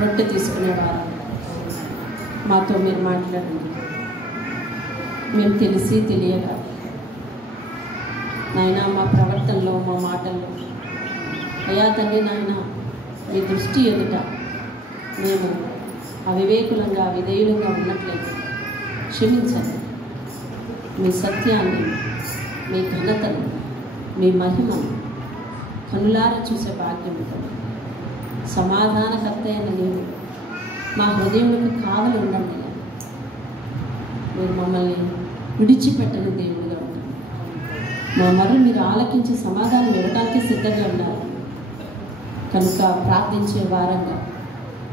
రొట్టె తీసుకునేవారు. మాతో మీరు మాట్లాడండి. మేము తెలిసి తెలియక నాయన మా ప్రవర్తనలో, మా మాటల్లో అయ్యా తండ్రి నాయన మీ దృష్టి ఎదుట మేము అవివేకులంగా విధేయులంగా ఉన్నట్లయితే క్షమించండి. మీ సత్యాన్ని, మీ ఘనతను, మీ మహిమను కనులారా చూసే భాగ్యం ఉంటుంది. సమాధానకర్త అయిన నీవు మా హృదయంలో కావలి ఉండండి. మీరు మమ్మల్ని విడిచిపెట్టని దేవుడిగా ఉంటుంది. మా మరలు మీరు ఆలకించి సమాధానం ఇవ్వడానికి సిద్ధంగా ఉన్నారు కనుక ప్రార్థించే వారంగా,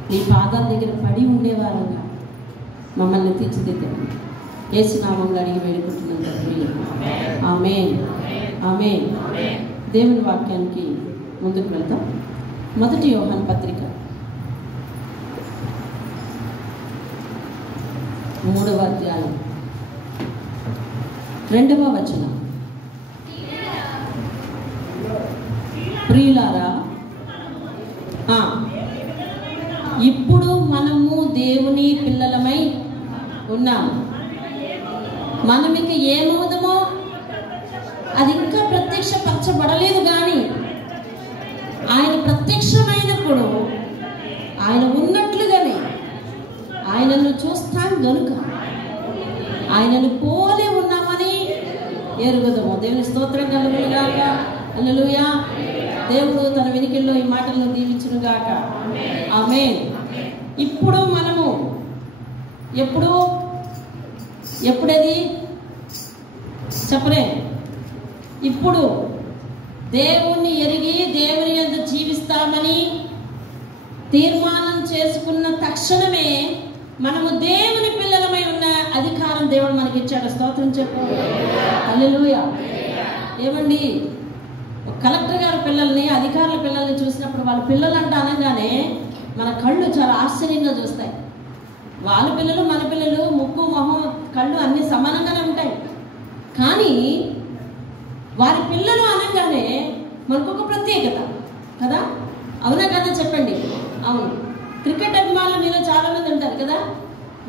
నీ పాదాల దగ్గర పడి ఉండే వారంగా మమ్మల్ని తీర్చిదిద్దండి. యేసు నామములో అడిగి వేడుకుంటున్నాం తండ్రి. ఆమేన్, ఆమేన్. దేవుని వాక్యానికి ముందుకు వెళ్తాం. 1 యోహాను పత్రిక 3వ అధ్యాయం 2వ వచనం. ప్రియులారా, ఇప్పుడు మనము దేవుని పిల్లలమై ఉన్నాము. మనం ఇక ఏమవుదామో అది ఇంకా ప్రత్యక్షపరచబడలేదు. కానీ ఆయన ప్రత్యక్షమైనప్పుడు ఆయన ఉన్నట్లుగానే ఆయనను చూస్తాం గనుక ఆయనను పోలి ఉన్నామని ఎరుగుదాము. దేవుని స్తోత్రం కలుగునుగాక. హల్లెలూయా. దేవుడు తన వెనుకల్లో ఈ మాటలను దీవించునుగాక. ఆమేన్. ఇప్పుడు మనము ఎప్పుడది చెప్పలే. ఇప్పుడు దేవుణ్ణి ఎరిగి దేవుని యందు జీవిస్తామని తీర్మానం చేసుకున్న తక్షణమే మనము దేవుని పిల్లలమై ఉన్న అధికారం దేవుడు మనకి ఇచ్చాడు. స్తోత్రం చెప్పు. హల్లెలూయా. ఏమండి, కలెక్టర్ గారి పిల్లల్ని, అధికారుల పిల్లల్ని చూసినప్పుడు వాళ్ళ పిల్లలు అనగానే మన కళ్ళు చాలా ఆశ్చర్యంగా చూస్తాయి. వాళ్ళ పిల్లలు, మన పిల్లలు, ముక్కు, మొహం, కళ్ళు అన్నీ సమానంగానే ఉంటాయి. కానీ వారి పిల్లలు అనగానే మనకు ఒక ప్రత్యేకత కదా. అవునా కదా చెప్పండి. అవును. క్రికెట్ అభిమానులు మీలో చాలా మంది ఉంటారు కదా.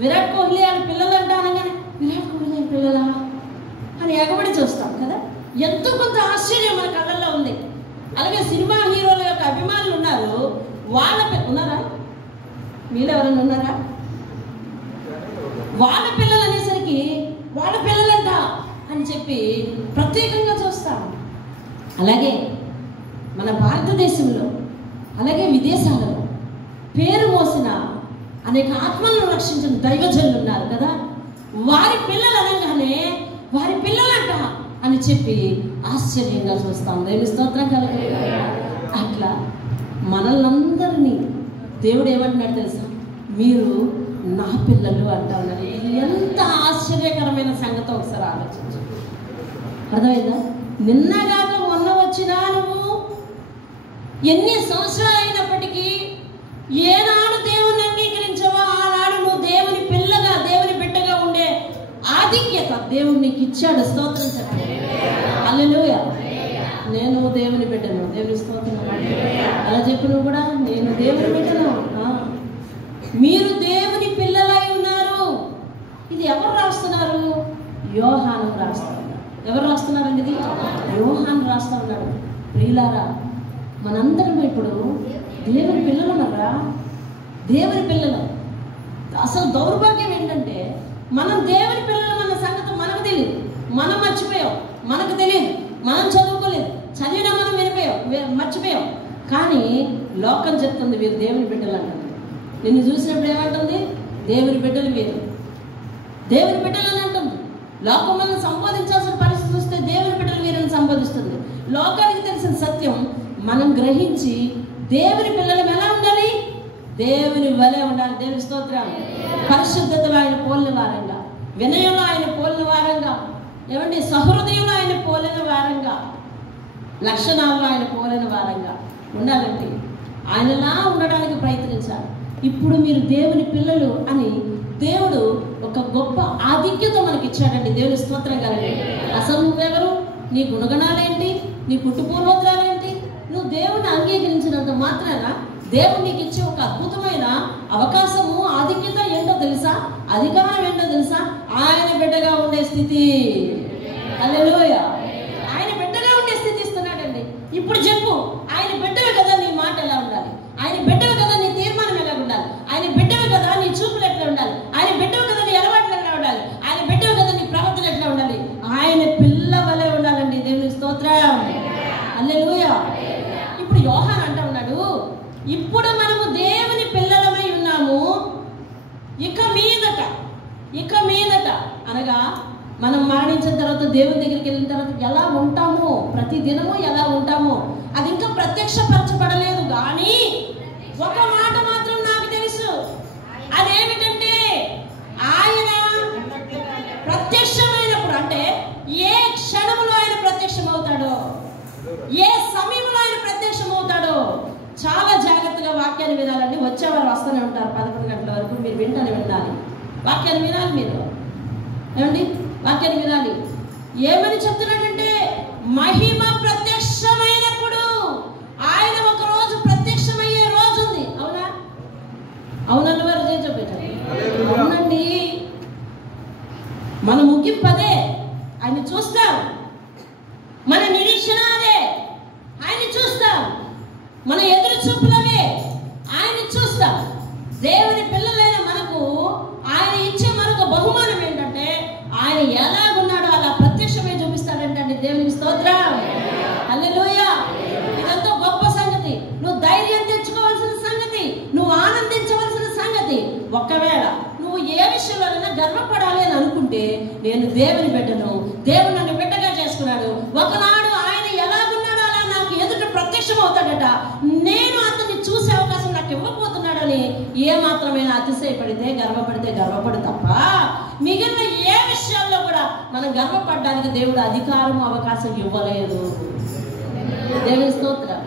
విరాట్ కోహ్లీ వాళ్ళ పిల్లలు అనగానే విరాట్ కోహ్లీ పిల్లలా అని ఎగబడి చూస్తాం కదా. ఎంతో కొంత ఆశ్చర్యం మన కళ్ళల్లో ఉంది. అలాగే సినిమా హీరోల యొక్క అభిమానులు ఉన్నారు. వాళ్ళ ఉన్నారా? మీలో ఎవరైనా ఉన్నారా? వాళ్ళ పిల్లలు అనేసరికి వాళ్ళ పిల్లలంట అని చెప్పి ప్రత్యేకంగా చూస్తాం. అలాగే మన భారతదేశంలో, అలాగే విదేశాలలో పేరు మోసిన అనేక ఆత్మలను రక్షించిన దైవజనులు ఉన్నారు కదా. వారి పిల్లలు అనగానే వారి పిల్లలంట అని చెప్పి ఆశ్చర్యంగా చూస్తాం. దేవుని స్తోత్రం కలుగు. అట్లా మనల్నందరినీ దేవుడు ఏమంటున్నాడు తెలుసా? మీరు నా పిల్లలు అంటారు. ఇది ఎంత ఆశ్చర్యకరమైన సంగతి ఒకసారి ఆలోచించు. అర్థమైందా? నిన్నగాక మొన్న వచ్చినా నువ్వు ఎన్ని సంవత్సరాలు అయినప్పటికీ ఏనాడు దేవుని అంగీకరించావో ఆనాడు నువ్వు దేవుని పిల్లగా, దేవుని బిడ్డగా ఉండే ఆధిక్యత దేవుడు నీకు ఇచ్చాడు. స్తోత్రం చెప్పండి. హల్లెలూయా. నేను దేవుని బిడ్డను. దేవుని స్తోత్రం. అలా చెప్పు నువ్వు కూడా, నేను దేవుని బిడ్డను. మీరు దేవుని పిల్లలై ఉన్నారు. ఇది ఎవరు రాస్తున్నారు? యోహాను రాస్తా ఉన్నారు. ఎవరు రాస్తున్నారండి? ఇది యోహాను రాస్తా ఉన్నాడు. ప్రియులారా, మనందరం ఇప్పుడు దేవుని పిల్లలు ఉన్నారా? దేవుని పిల్లలు. అసలు దౌర్భాగ్యం ఏంటంటే మనం దేవుని పిల్లలు అన్న సంగతి మనకు తెలియదు. మనం మర్చిపోయాం. మనకు తెలియదు. మనం చదువుకోలేదు. చదివినా మనం మర్చిపోయాం. కానీ లోకం చెప్తుంది వీరు దేవుని బిడ్డలు అంటుంది. నిన్ను చూసినప్పుడు ఏమంటుంది? దేవుని బిడ్డలు వీరు, దేవుని బిడ్డలు అని అంటుంది. లోకం మనం సంబోధించాల్సిన పరిస్థితి వస్తే దేవుని బిడ్డలు వీరని సంబోధిస్తుంది. లోకానికి తెలిసిన సత్యం మనం గ్రహించి దేవుని పిల్లలు ఎలా ఉండాలి? దేవుని వలె ఉండాలి. దేవుని స్తోత్రం. పరిశుద్ధతలో ఆయన పోలిన వారంగా, వినయంలో ఆయన పోలిన వారంగా, ఏమండి సహృదయంలో ఆయన పోలిన వారంగా, లక్షణాల్లో ఆయన పోలిన వారంగా ఉండాలంటే ఆయనలా ఉండడానికి ప్రయత్నించాలి. ఇప్పుడు మీరు దేవుని పిల్లలు అని దేవుడు ఒక గొప్ప ఆధిక్యత మనకి ఇచ్చాడండి. దేవుని స్తోత్రం కలండి. అసలు నువ్వెవరు? నీ గుణగణాలేంటి? నీ పుట్టుపూర్వోత్తరాలేంటి? నువ్వు దేవుణ్ణి అంగీకరించినంత మాత్రాన దేవుడు నీకు ఇచ్చే ఒక అద్భుతమైన అధికారం ఏంటో తెలుసా? ఆయన బిడ్డగా ఉండే స్థితి. హల్లెలూయా. ఆయన బిడ్డగా ఉండే స్థితి ఇస్తున్నాడండి. ఇప్పుడు చెప్పు, ఆయన బిడ్డవే కదా, నీ మాట ఎలా ఉండాలి? ఆయన బిడ్డవే కదా, నీ తీర్మానం ఎలా ఉండాలి? ఆయన బిడ్డవే కదా, నీ చూపులు ఎట్లా ఉండాలి? ఆయన బిడ్డవే కదా, నీ అలవాట్లు ఎట్లా ఉండాలి? ఆయన బిడ్డవే కదా, నీ ప్రవర్తన ఎట్లా ఉండాలి? ఆయన పిల్ల వలె ఉండాలండి. దేవుని స్తోత్రం. హల్లెలూయా. ఇప్పుడు యోహాను అంటా ఉన్నాడు, ఇప్పుడు మనము దేవుని పిల్లలమై ఉన్నాము, ఇక మీదట అనగా మనం మరణించిన తర్వాత దేవుని దగ్గరికి వెళ్ళిన తర్వాత ఎలా ఉంటామో, ప్రతి దినము ఎలా ఉంటామో అది ఇంకా ప్రత్యక్షపరచబడలేదు. కానీ ఒక మాట మాత్రం నాకు తెలుసు, అదేమిటంటే ఆయన ప్రత్యక్షమైనప్పుడు, అంటే ఏ క్షణంలో ఆయన ప్రత్యక్షమవుతాడో, ఏ సమయంలో ఆయన ప్రత్యక్షమవుతాడో చాలా జాగ్రత్తగా వాక్యాన్ని వినాలండి. వచ్చేవారు వస్తూనే ఉంటారు 11 గంటల వరకు, మీరు వింటానే వినాలి. వాక్యాన్ని వినాలి. మీరు ఏమండి? వాక్యాన్ని వినాలి. ఏమని చెప్తున్నాడంటే, మహిమ ప్రత్యక్షమైనప్పుడు, ఆయన ఒక రోజు ప్రత్యక్షమయ్యే రోజు ఉంది. అవునా? అవునన్న వారు చెప్పేటారు. అవునండి. మన ముగింపు అదే, ఆయన చూస్తాం. మన నిరీక్షణ అదే, ఆయన చూస్తాం. మన ఎదురు చూపులవే, ఆయన చూస్తాం. దేవుని పిల్లలైన మనకు ఆయన ఇచ్చే మరొక బహుమానం ఏంటంటే, ఆయన ఎలాగున్నాడో అలా ప్రత్యక్షమే చూపిస్తాడంటే. దేవుని స్తోత్రం. హల్లెలూయా. ఇదంతా గొప్ప సంగతి. నువ్వు ధైర్యం తెచ్చుకోవాల్సిన సంగతి, నువ్వు ఆనందించవలసిన సంగతి. ఒకవేళ నువ్వు ఏ విషయంలోనైనా గర్వపడాలి అని అనుకుంటే, నేను దేవుని బిడ్డను, దేవుడు నన్ను బిడ్డగా చేసుకున్నాడు, ఒకనాడు ఆయన ఎలాగున్నాడో అలా నాకు ఎదుట ప్రత్యక్షం అవుతాడట, నేను అతన్ని చూసే అవకాశం నాకు ఇవ్వబోతున్నాడని ఏమాత్రమైనా అతిశయపడితే, గర్వపడు తప్ప మిగిలిన ఏ విషయాల్లో కూడా మనం గర్వపడడానికి దేవుడు అధికారం, అవకాశం ఇవ్వలేదు. దేవుని స్తోత్రం.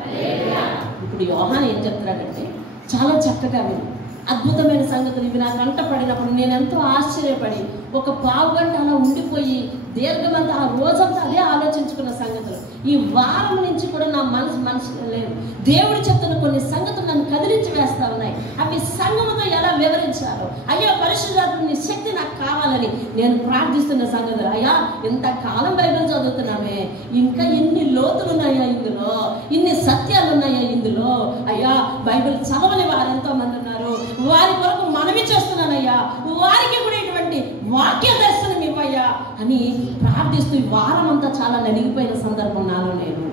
ఇప్పుడు యోహాను ఏం చెప్తున్నాడంటే, చాలా చక్కగా విను, అద్భుతమైన సంగతులు ఇవి నాకు కంటపడినప్పుడు నేను ఎంతో ఆశ్చర్యపడి ఒక పావుగంట అలా ఉండిపోయి దీర్ఘమంతా ఆ రోజంతా అదే ఆలోచించుకున్న సంగతులు. ఈ వారం నుంచి కూడా నా మనసు లేదు. దేవుడు చెప్తున్న కొన్ని సంగతులు నన్ను కదిలించి వేస్తా ఉన్నాయి. అవి సంఘముతో ఎలా వివరించాలో, అయ్యా పరిశుద్ధాత్మ శక్తి నాకు కావాలని నేను ప్రార్థిస్తున్న సంగతులు. అయ్యా ఇంతకాలం బైబిల్ చదువుతున్నామే, ఇంకా ఇన్ని లోతులు ఉన్నాయా ఇందులో, ఇన్ని సత్యాలు ఉన్నాయా ఇందులో. అయ్యా బైబిల్ చదవని వారు ఎంతో మంది ఉన్నారు, వారి కొరకు మనవి చేస్తున్నానయ్యా, వారికి కూడా ఇటువంటి వాక్య దర్శనం ఇవ్వయ్యా అని ప్రార్థిస్తూ ఈ వారం అంతా చాలా నలిగిపోయిన సందర్భం నాలో నేను.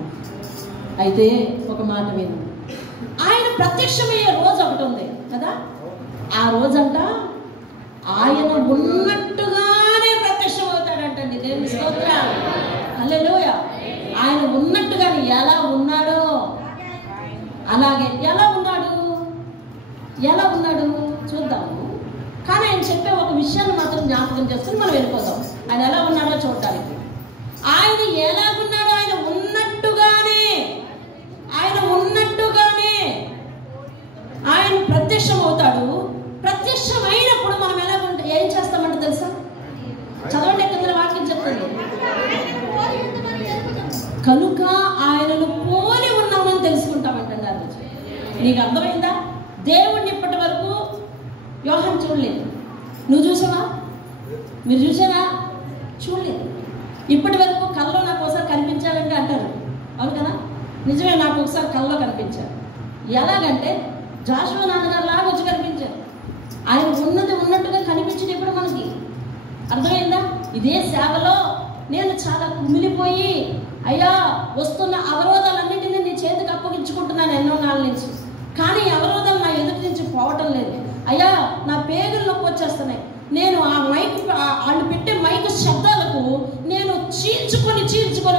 అయితే ఒక మాట విను, ఆయన ప్రత్యక్షమయ్యే రోజు ఒకటి ఉంది కదా. ఆ రోజంట ఆయన ఉన్నట్టుగానే ప్రత్యక్షం అవుతాడంటండి. దేవుని స్తోత్రం. హల్లెలూయా. ఆయన ఉన్నట్టుగానే ఎలా ఉన్నాడో అలాగే ఎలా ఉన్నాడు చూద్దాము. కానీ ఆయన చెప్పే ఒక విషయాన్ని మాత్రం జ్ఞాపకం చేసుకుని మనం వెళ్ళిపోతాం. ఆయన ఎలా ఉన్నాడో చూడటానికి. ఆయన ఎలాగున్నాడో, ఆయన ఉన్నట్టుగానే ఆయన ప్రత్యక్షం అవుతాడు. ప్రత్యక్షమైనప్పుడు మనం ఎలా ఏం చేస్తామంటే తెలుసా? చదవండి, కింద వాక్యం చెప్తుంది, కనుక ఆయనను పోలి ఉన్నామని తెలుసుకుంటామంటారు. నీకు అర్థమైందా? దేవుణ్ణి ఇప్పటి వరకు యోహాను చూడలేదు. నువ్వు చూసావా? మీరు చూసారా? చూడలేదు. ఇప్పటి వరకు కల్లో నాకు ఒకసారి కనిపించాలంటే అంటారు, అవును కదా? నిజమే, నాకు ఒకసారి కల్లో కనిపించారు. ఎలాగంటే జాషువా నాన్నగారు లాగా వచ్చి కనిపించారు. ఆయన ఉన్నట్టుగా కనిపించింది ఇప్పుడు మనకి. అర్థమైందా? ఇదే సేవలో నేను చాలా కుమిలిపోయి, అయ్యా వస్తున్న అవరోధాలన్నింటినీ నీ చేతికి అప్పగించుకుంటున్నాను ఎన్నో నాళ్ళ నుంచి. కానీ అవరోధాలు నా ఎదుటి నుంచి పోవటం లేదు. అయ్యా నా పేగులు నొప్పి వచ్చేస్తున్నాయి. నేను ఆ వాళ్ళు పెట్టే మైక్ శబ్దాలకు నేను చీల్చుకొని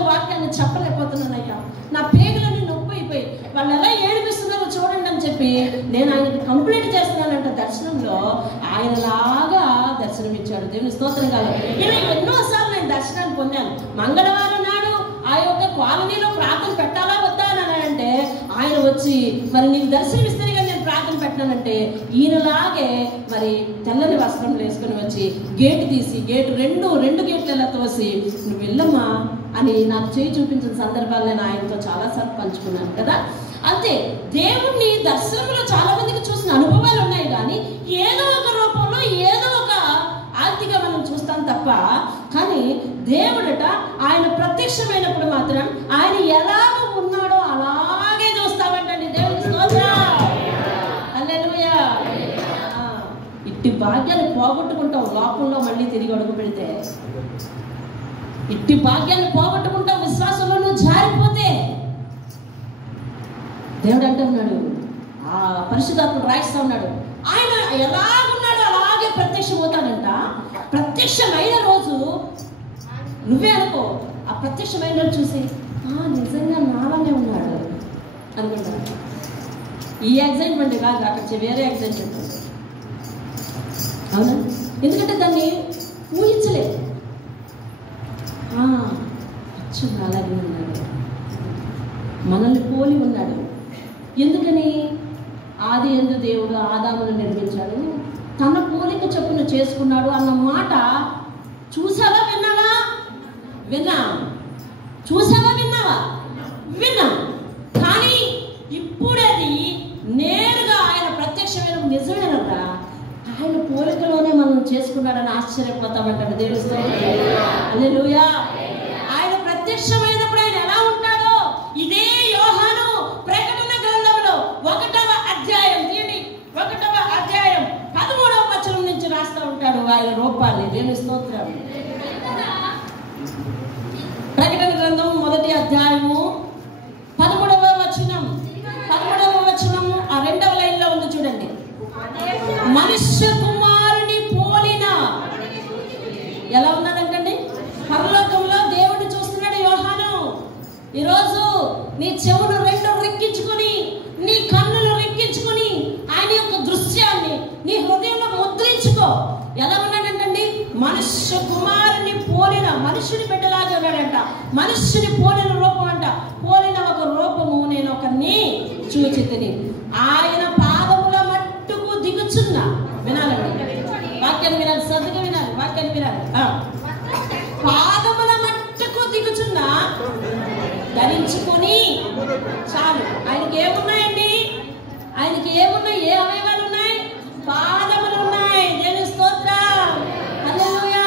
వాక్యాన్ని చెప్పలేకపోతున్నాను. అయ్యా నా పేగులన్నీ నొప్పి అయిపోయి వాళ్ళు ఎలా ఏడిపిస్తున్నారో చూడండి అని చెప్పి నేను ఆయనకి కంప్లైంట్ చేస్తున్నానంట. దర్శనంలో ఆయనలాగా దర్శనమిచ్చాడు. దేవుని స్తోత్రం కాదు. ఇలా ఎన్నోసార్లు నేను దర్శనాన్ని పొందాను. మంగళవారం నాడు ఆ యొక్క కాలనీలో ప్రార్థన పెట్టాలా వద్దా అని అంటే ఆయన వచ్చి, మరి నీకు దర్శనమిస్తేనే కానీ నేను ప్రార్థన పెట్టానంటే, ఈయనలాగే మరి తెల్లని వస్త్రం వేసుకొని వచ్చి గేటు తీసి రెండు గేట్లు ఎలా తోసి నువ్వు వెళ్ళమ్మా అని నాకు చేయి చూపించిన సందర్భాలు నేను ఆయనతో చాలాసార్లు పంచుకున్నాను కదా. అంతే, దేవుణ్ణి దర్శనంలో చాలా మందికి చూసిన అనుభవాలు ఉన్నాయి. కానీ ఏదో ఒక రూపంలో ఏదో ఒక కానీ దేవుడట ఆయన ప్రత్యక్షమైనప్పుడు మాత్రం ఆయన ఎలాగ ఉన్నాడో అలాగే చూస్తామంటండి. దేవుని స్తోత్రం. హల్లెలూయా. ఇట్టి భాగ్యాన్ని పోగొట్టుకుంటాం లోకంలో మళ్ళీ తిరిగి అడుగు పెడితే. ఇట్టి భాగ్యాన్ని పోగొట్టుకుంటాం విశ్వాసంలో నువ్వు జారిపోతే. దేవుడు అంటున్నాడు, ఆ పరిశుద్ధాత్ముడు రాయిస్తా ఉన్నాడు, ఆయన ఎలాగున్నాడో అలాగే ప్రత్యక్షమవుతాడంట. ప్రత్యక్షమైన రోజు నువ్వే అనుకో, ఆ ప్రత్యక్షమైన రోజు చూసి నిజంగా నాలానే ఉన్నాడు అనుకుంటాను. ఈ ఎగ్జైట్మెంట్ కాదు, అక్కడ వేరే ఎగ్జైట్మెంట్. అవునా? ఎందుకంటే దాన్ని ఊహించలేదు. అచ్చు అలాగే ఉన్నాడు, మనల్ని పోలి ఉన్నాడు. ఎందుకని? ఆది యందు దేవుడు ఆదామును నిర్మించాడు, తన పోలిక చొప్పున చేసుకున్నాడు అన్న మాట చూసావా విన్నావా? విన్నాం. చూసావా విన్నావా? విన్నాం. కానీ ఇప్పుడది నేరుగా ఆయన ప్రత్యక్షమైన నిజమేనరా, ఆయన పోలికలోనే మనం చేసుకున్నాడని ఆశ్చర్యపోతామంటాడు. దేవుని స్తోత్రం. హల్లెలూయా. ఆయన ప్రత్యక్షమైనప్పుడు ఆయన ఎలా ఉంటాడో ఇదే యోహాను ప్రకటన గ్రంథంలో 1వ అధ్యాయం 13వ వచనం నుంచి రాస్తా ఉంటాడు ఆయన రూపాన్ని. దేవుని స్తోత్రం. ప్రకటన గ్రంథం 1వ అధ్యాయము 13వ వచనము ఆ 2వ లైన్లో ఉంది చూడండి. మనుష్య కుమారుని పోలిన ఎలా ఉన్నాడంటండి? పరలోకంలో దేవుడిని చూస్తున్నాడు యోహాను. ఈరోజు నీ చెవులు 2 రెక్కించుకొని, నీ కన్నులు రెక్కించుకొని ఆయన యొక్క దృశ్యాన్ని నీ హృదయంలో ముద్రించుకో. ఎలా ఉన్నాడంటండి? మనుష్య కుమారుని పోలిన, మనుషుని బిడ్డలాగా ఉన్నాడంట. మనుష్యుని పోలిన రూపం అంట. పోలిన ఒక రూపము నేను ఒకరిని చూచితిని, ఆయన పాదముల మట్టుకు దిగుచున్న. వినాలండి వాక్యాన్ని, వినాలి, శ్రద్ధగా వినాలి, వాక్యాన్ని వినాలి. పాదముల మట్టుకు దిగుచున్న ధరించుకొని చాలు. ఆయనకి ఏమున్నాయండి? ఆయనకి ఏమున్నాయి? ఏ అవయవాలు ఉన్నాయి? పాదములు ఉన్నాయి. దేవుని స్తోత్రం. హల్లెలూయా.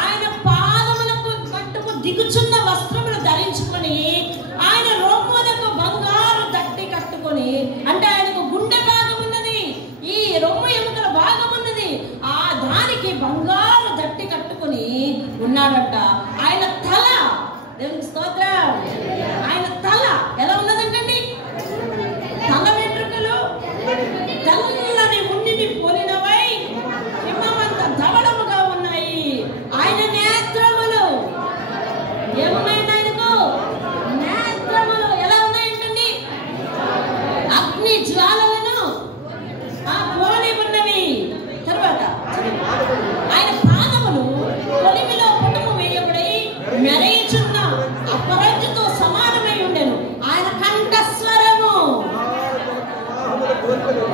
ఆయన పాదములకు మట్టుకు దిగుచున్న వస్త్రములు ధరించుకొని, ఆయన రొమ్ములకు బంగారు దట్టి కట్టుకొని, అంటే ఆయనకు గుండె భాగం ఉన్నది, ఈ రొమ్ము ఎముకల భాగం ఉన్నది, ఆ దానికి బంగారు దట్టి కట్టుకొని ఉన్నాడంట. ఆయన తల, దేవుని స్తోత్రం, ఆయన తల ఎలా ఉన్నదంటండి? తల వెంట్రుకలు తెల్లని ఉన్నిని పోలినవై హిమమంత ధవళముగా ఉన్నాయి. ఆయన నేత్రములు ఏమున్నాయండి? ఆయనకు నేత్రములు ఎలా ఉన్నాయంటండి? అగ్ని జ్వాలలను పోలి ఉన్నవి. తర్వాత ఆయన పాదములు కొలిమిలో పుటము వేయబడి మెరయుచున్న అపరంజితో సమానమై ఉండెను. ఆయన కంఠస్వరము,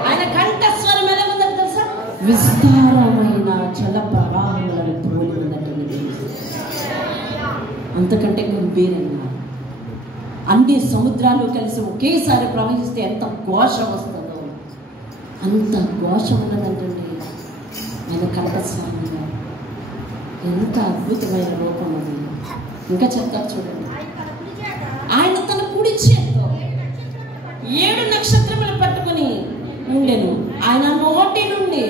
ఆయన కంఠస్వరం ఎలా ఉందని తెలుసా? విస్తారమైన జల ప్రవాహములను పోలి ఉందంటే, అంతకంటే గంభీరంగా అన్ని సముద్రాలు కలిసి ఒకేసారి ప్రవహిస్తే ఎంత ఘోష వస్తుందో అంత ఘోష ఉన్నదంటండి ఆయన కంఠస్వరంగా. ఎంత అద్భుతమైన రూపం అది. ఇంకా చెప్తారు చూడండి. ఆయన తన కుడి చేత్తో 7 నక్షత్రములు పట్టుకుని ఉండెను. ఆయన నోటి నుండి,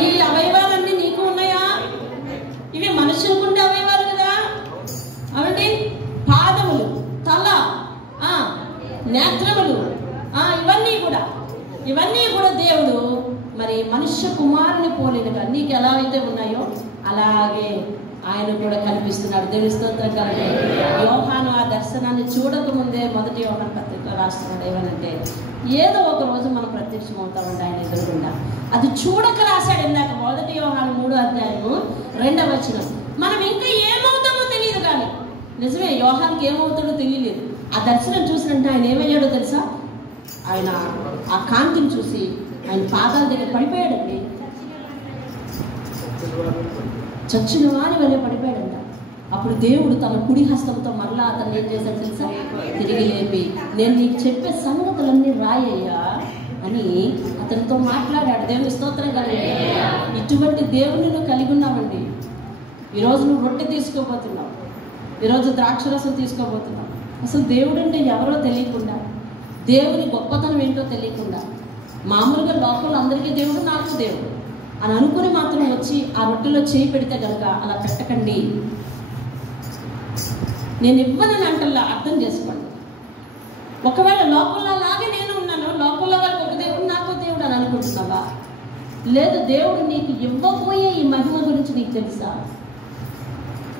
ఈ అవయవాలన్నీ నీకు ఉన్నాయా? ఇవి మనుషులకు ఉండే అవయవాలు కదా అవండి. పాదములు, తల, నేత్రములు, ఇవన్నీ కూడా దేవుడు మరి మనుష్య కుమారుని పోలినగా నీకు ఎలా అయితే ఉన్నాయో అలాగే ఆయన కూడా కనిపిస్తున్నాడు. దేవుని స్తోత్రం కలగాలి. యోహాను ఆ దర్శనాన్ని చూడక ముందే 1వ యోహాను పత్రిక రాస్తున్నాడు. ఏమనంటే, ఏదో ఒక రోజు మనం ప్రత్యక్షం అవుతామంటే ఆయన ఎదురుగుండా. అది చూడక రాశాడు. ఇందాక 1వ యోహాను 3వ అధ్యాయము 2వ వచనం. మనం ఇంకా ఏమవుతామో తెలియదు, కానీ నిజమే యోహానికి ఏమవుతాడో తెలియలేదు. ఆ దర్శనం చూసినట్టు ఆయన ఏమయ్యాడో తెలుసా? ఆయన ఆ కాంతిని చూసి ఆయన పాదాల దగ్గర పడిపోయాడండి. చచ్చిన వారి వలె పడిపోయాడంట. అప్పుడు దేవుడు తన కుడి హస్తంతో మరలా అతను ఏం చేశాడు తెలుసా? తిరిగి లేపి, నేను నీకు చెప్పే సంగతులన్నీ రాయ్యా అని అతనితో మాట్లాడాడు. దేవుని స్తోత్రం కలిగి. ఇటువంటి దేవుని కలిగి ఉన్నామండి. ఈరోజు నువ్వు రొట్టె తీసుకోబోతున్నావు, ఈరోజు ద్రాక్షరసం తీసుకోబోతున్నావు. అసలు దేవుడు అంటే ఎవరో తెలియకుండా, దేవుని గొప్పతనం ఏంటో తెలియకుండా, మామూలుగా లోకంలో అందరికీ దేవుడు, నాకు దేవుడు అని అనుకుని మాత్రం వచ్చి ఆ రొట్టెలో చేయి పెడితే కనుక అలా పెట్టకండి. నేను ఇవ్వనని అంటల్లా, అర్థం చేసుకోండి. ఒకవేళ లోకంలో అలాగే నేను ఉన్నాను, లోకంలో వాళ్ళకి ఒక దేవుడు, నాకు దేవుడు అని అనుకుంటున్నావా? లేదు, దేవుడు నీకు ఇవ్వబోయే ఈ మహిమ గురించి నీకు తెలుసా?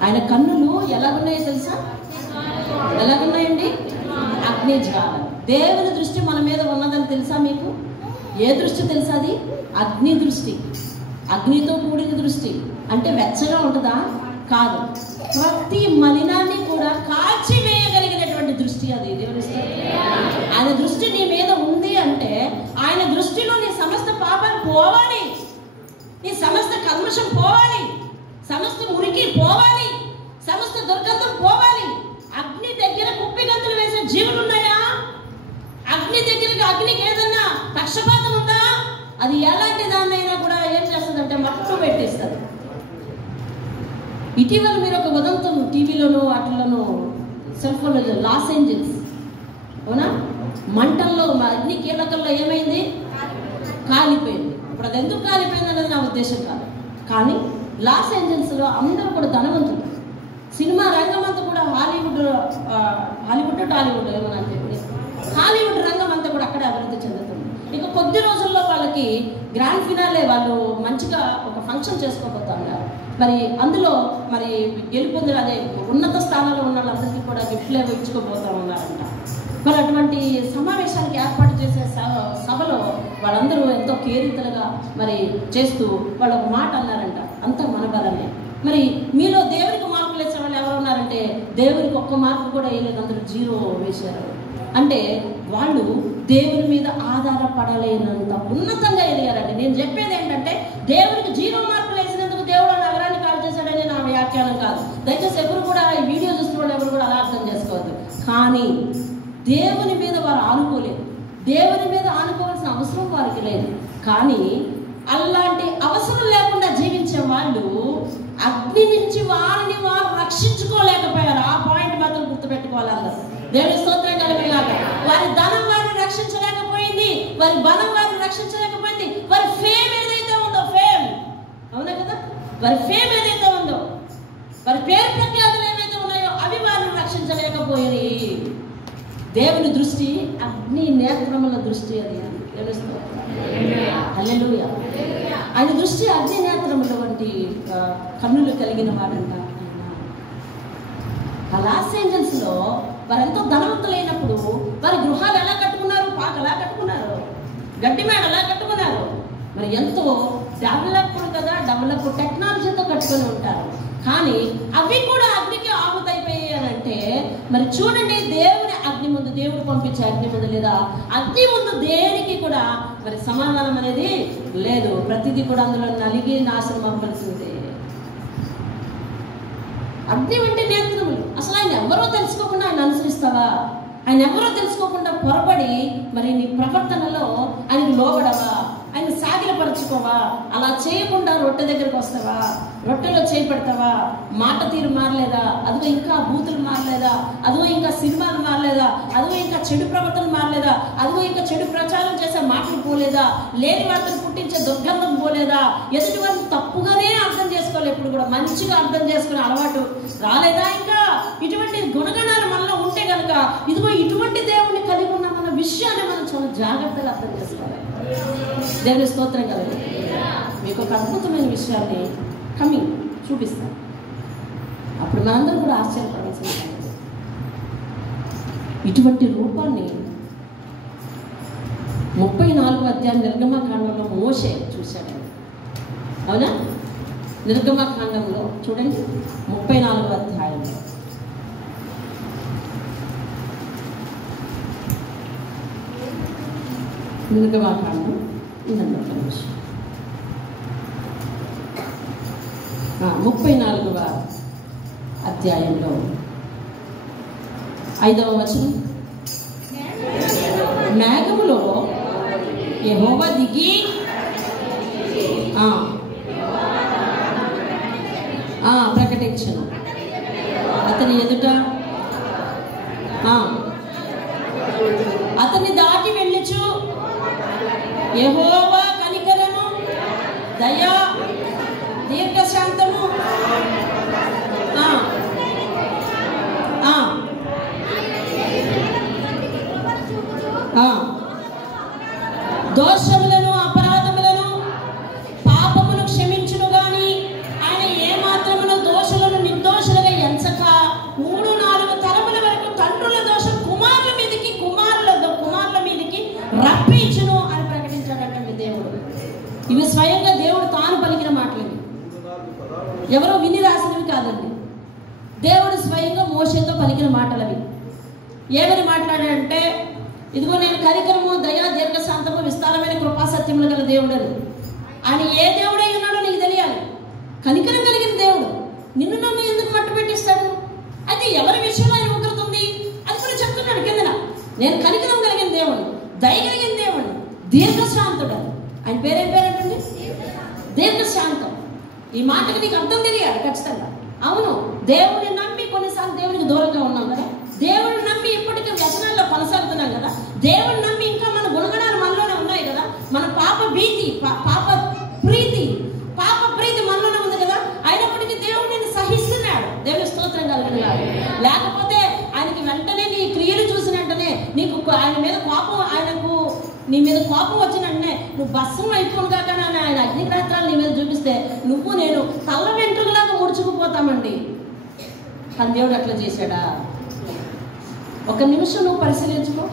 ఆయన కన్నులు ఎలాగున్నాయో తెలుసా? ఎలాగున్నాయండి? అగ్ని జ్వాల. దేవుని దృష్టి మన మీద ఉన్నదని తెలుసా మీకు? ఏ దృష్టి తెలుసా? అది అగ్ని దృష్టి, అగ్నితో కూడిన దృష్టి. అంటే వెచ్చగా ఉంటుందా? కాదు. ప్రతి మలినాన్ని కూడా కాల్చివేయగలిగినటువంటి దృష్టి అది. దేవుని ఆయన దృష్టి నీ మీద ఉంది అంటే ఆయన దృష్టిలో నీ సమస్త పాపాలు పోవాలి, నీ సమస్త కల్మషం పోవాలి, సమస్త మురికి పోవాలి, సమస్త దుర్గంధం పోవాలి. అగ్ని దగ్గర కుప్పి గంతులు వేసే జీవులు ఉన్నాయా? అగ్ని దగ్గరికి, అగ్నికి ఏదన్నా పక్షపాతం ఉందా? అది ఎలాంటి దాన్నైనా కూడా ఏం చేస్తుందంటే మట్టు పెట్టేస్తుంది. ఇటీవల మీరు ఒక ఉదంతం టీవీలోనూ వాటిల్లోనూ సెల్ ఫోన్లో, లాస్ ఏంజల్స్, అవునా, మంటల్లో అగ్ని కీలకల్లో ఏమైంది? కాలిపోయింది. ఇప్పుడు అది ఎందుకు కాలిపోయింది అనేది నా ఉద్దేశం కాదు, కానీ లాస్ ఏంజల్స్లో అందరూ కూడా ధనవంతులు. సినిమా రంగం అంతా కూడా హాలీవుడ్ టాలీవుడ్ ఏమో నాకు చెప్పి హాలీవుడ్ రంగం అంతా కూడా అక్కడే అభివృద్ధి చెందుతుంది. ఇక కొద్ది రోజుల్లో వాళ్ళకి గ్రాండ్ ఫినాలే, వాళ్ళు మంచిగా ఒక ఫంక్షన్ చేసుకోబోతున్నారు. మరి అందులో మరి గెలుపొందిన అదే ఉన్నత స్థానంలో ఉన్న వాళ్ళందరికీ కూడా గిఫ్ట్లు ఇచ్చుకోబోతూ ఉన్నారంట. మరి అటువంటి సమావేశానికి ఏర్పాటు చేసే సభలో వాళ్ళందరూ ఎంతో కేరింతలుగా మరి చేస్తూ వాళ్ళు ఒక మాట అన్నారంట, అంతా మన బలమే. మరి మీలో దేవునికి మార్కులు వేసే వాళ్ళు ఎవరు ఉన్నారంటే దేవునికి ఒక్క మార్కు కూడా వేయలేదు, అందరూ 0 వేశారు. అంటే వాళ్ళు దేవుని మీద ఆధారపడలేనంత ఉన్నతంగా ఎదిగారండి. నేను చెప్పేది ఏంటంటే దేవునికి 0 మార్కులు వేసినందుకు దేవుడు నగరాన్ని కాల్ చేశాడని నా వ్యాఖ్యానం కాదు. దయచేసి ఎవరు కూడా ఈ వీడియో చూస్తున్న వాళ్ళు ఎవరు కూడా అలా అర్థం చేసుకోవద్దు. కానీ దేవుని మీద వారు ఆనుకోలేదు, దేవుని మీద ఆనుకోవాల్సిన అవసరం వారికి లేదు. కానీ అలాంటి అవసరం లేకుండా జీవించే వాళ్ళు అగ్ని నుంచి వారిని వారు రక్షించుకోలేకపోయారు. ఆ పాయింట్ మాత్రం గుర్తుపెట్టుకోవాలి అందరూ. దేవుని స్తోత్రం కలుగుగాక. వారి ధనం వారిని రక్షించలేకపోయింది, వారి బలం వారిని రక్షించలేకపోయింది, వారి ఫేమ్ ఏదైతే ఉందో, ఫేమ్, అవునా కదా, వారి ఫేమ్ ఏదైతే ఉందో, వారి పేరు ప్రఖ్యాతులు ఏవైతే ఉన్నాయో అవి వారిని రక్షించలేకపోయి. దేవుని దృష్టి అగ్ని నేత్రముల దృష్టి అది. హల్లెలూయా. ఆయన దృష్టి అగ్ని నేత్రముల వంటి కన్నులు కలిగిన వాడంట. ఆ లాస్ ఏంజల్స్ లో వారు ఎంతో ధనవంతులైనప్పుడు వారి గృహాలు ఎలా కట్టుకున్నారు? పాక ఎలా కట్టుకున్నారు? గడ్డి మేడ ఎలా కట్టుకున్నారు? మరి ఎంతో డెవలప్ టెక్నాలజీతో కట్టుకొని ఉంటారు. కానీ అవి కూడా అగ్నికి ఆహుతైపోయాయి అని అంటే మరి చూడండి, దేవుని అగ్ని ముందు, దేవుడు పంపించే అగ్ని ముందు లేదా అగ్ని ముందు దేనికి కూడా మరి సమాధానం అనేది లేదు. ప్రతిదీ కూడా అందులో నలిగి నాశనం అవ్వాల్సిందే. అగ్ని అంటే నేత్రములు. అసలు ఆయన ఎవరో తెలుసుకోకుండా ఆయన అనుసరిస్తావా? ఆయన ఎవరో తెలుసుకోకుండా పొరపడి మరి నీ ప్రవర్తనలో ఆయనకు లోబడవా? ఆయన సాగిలపరచుకోవా? అలా చేయకుండా రొట్టె దగ్గరకు వస్తావా? రొట్టెలో చేయి పెడతావా? మాట తీరు మారలేదా? అదిగో ఇంకా బూతులు మారలేదా? అదిగో ఇంకా సినిమాలు మారలేదా? అదిగో ఇంకా చెడు ప్రవర్తన మారలేదా? అదిగో ఇంకా చెడు ప్రచారం చేసే మాటలు పోలేదా? లేని వాటిని పుట్టించే దుర్గంధం పోలేదా? ఎదుటి వారిని తప్పుగానే అర్థం చేసుకోవాలి, ఎప్పుడు కూడా మంచిగా అర్థం చేసుకునే అలవాటు రాలేదా? ఇంకా ఇటువంటి గుణగణాలు మనలో ఉంటే కనుక ఇదిగో ఇటువంటి దేవుణ్ణి కలిగి ఉన్నామన్న విషయాన్ని మనం చాలా జాగ్రత్తగా అర్థం చేసుకోవాలి. దేవుని స్తోత్రం కలదు. మీకు ఒక అద్భుతమైన విషయాన్ని కమింగ్ చూపిస్తాను. అప్పుడు మనందరూ కూడా ఆశ్చర్యపడాల్సిన సంగతి. ఇటువంటి రూపాన్ని 34వ అధ్యాయం నిర్గమకాండంలో మోషే చూశాడు. అవునా? నిర్గమకాండంలో చూడండి, 34వ అధ్యాయంలో నిర్గమకాండం ఉందండి. ఒక నిమిషం. 34వ అధ్యాయంలో 5వ వచనం, మేఘములో యెహోవా దిగి ప్రకటించాడు. ఎదుట అతన్ని దాటి వెళ్ళుచు యెహోవా కనికరము దయ దీర్ఘశాంతము దోషములను అపరాధములను పాపమును క్షమించును గాని ఆయన ఏమాత్రమును దోషులను నిర్దోషులుగా ఎంచక 3-4 తరముల వరకు తండ్రుల దోషం కుమారుల మీదకి కుమారుల మీదకి రప్పించును అని ప్రకటించాడంటే దేవుడు. ఇవి స్వయంగా దేవుడు తాను పలికిన మాటలు, ఎవరో విని రాసినవి కాదండి. దేవుడు స్వయంగా మోషేతో పలికిన మాటలవి. ఏమని మాట్లాడాడంటే, ఇదిగో నేను కనికరము దయా దీర్ఘశాంతము విస్తారమైన కృపాసత్యములు గల దేవుడని. ఆయన ఏ దేవుడై ఉన్నాడో నీకు తెలియాలి. కనికరం కలిగిన దేవుడు. నిన్ను నన్ను ఎందుకు మట్టు పెట్టిస్తాడు? అయితే ఎవరి విషయంలో ఆయన ఉగ్రతుంది అది కూడా చెప్తున్నాడు కిందన. నేను కనికరం కలిగిన దేవుడు, దయ కలిగిన దేవుడు, దీర్ఘశాంతుడు. ఆయన పేరేం పేరేంటండి? దీర్ఘశాంతం. ఈ మాటకి నీకు అర్థం తెలియాలి ఖచ్చితంగా. అవును, దేవుడిని నమ్మి కొన్నిసార్లు దేవునికి దూరంగా ఉన్నాం కదా, దేవుడిని నమ్మి ఇప్పటికీ వ్యసనాల్లో కొనసాగుతున్నాం కదా, దేవుడిని నమ్మి ఇంకా మన గుణగణాలు మనలోనే ఉన్నాయి కదా, మన పాప ప్రీతి మనలోనే ఉంది కదా, అయినప్పటికీ దేవుడు నిన్ను సహిస్తున్నాడు. దేవుని స్తోత్రం కలుగుతున్నాడు. లేకపోతే ఆయనకి వెంటనే నీ క్రియలు చూసిన వెంటనే నీకు ఆయన మీద కోపం, నీ మీద కోపం వచ్చిన వెంటనే నువ్వు భస్మం అయిపోను కాక ఆయన అగ్నిగ్రాత్రాలు నీ మీద చూపిస్తే నువ్వు నేను తల్ల వెంట్రుకలాగా ముడుచుకుపోతామండి. కానీ దేవుడు అట్లా చేశాడా? ఒక నిమిషం నువ్వు పరిశీలించుకో.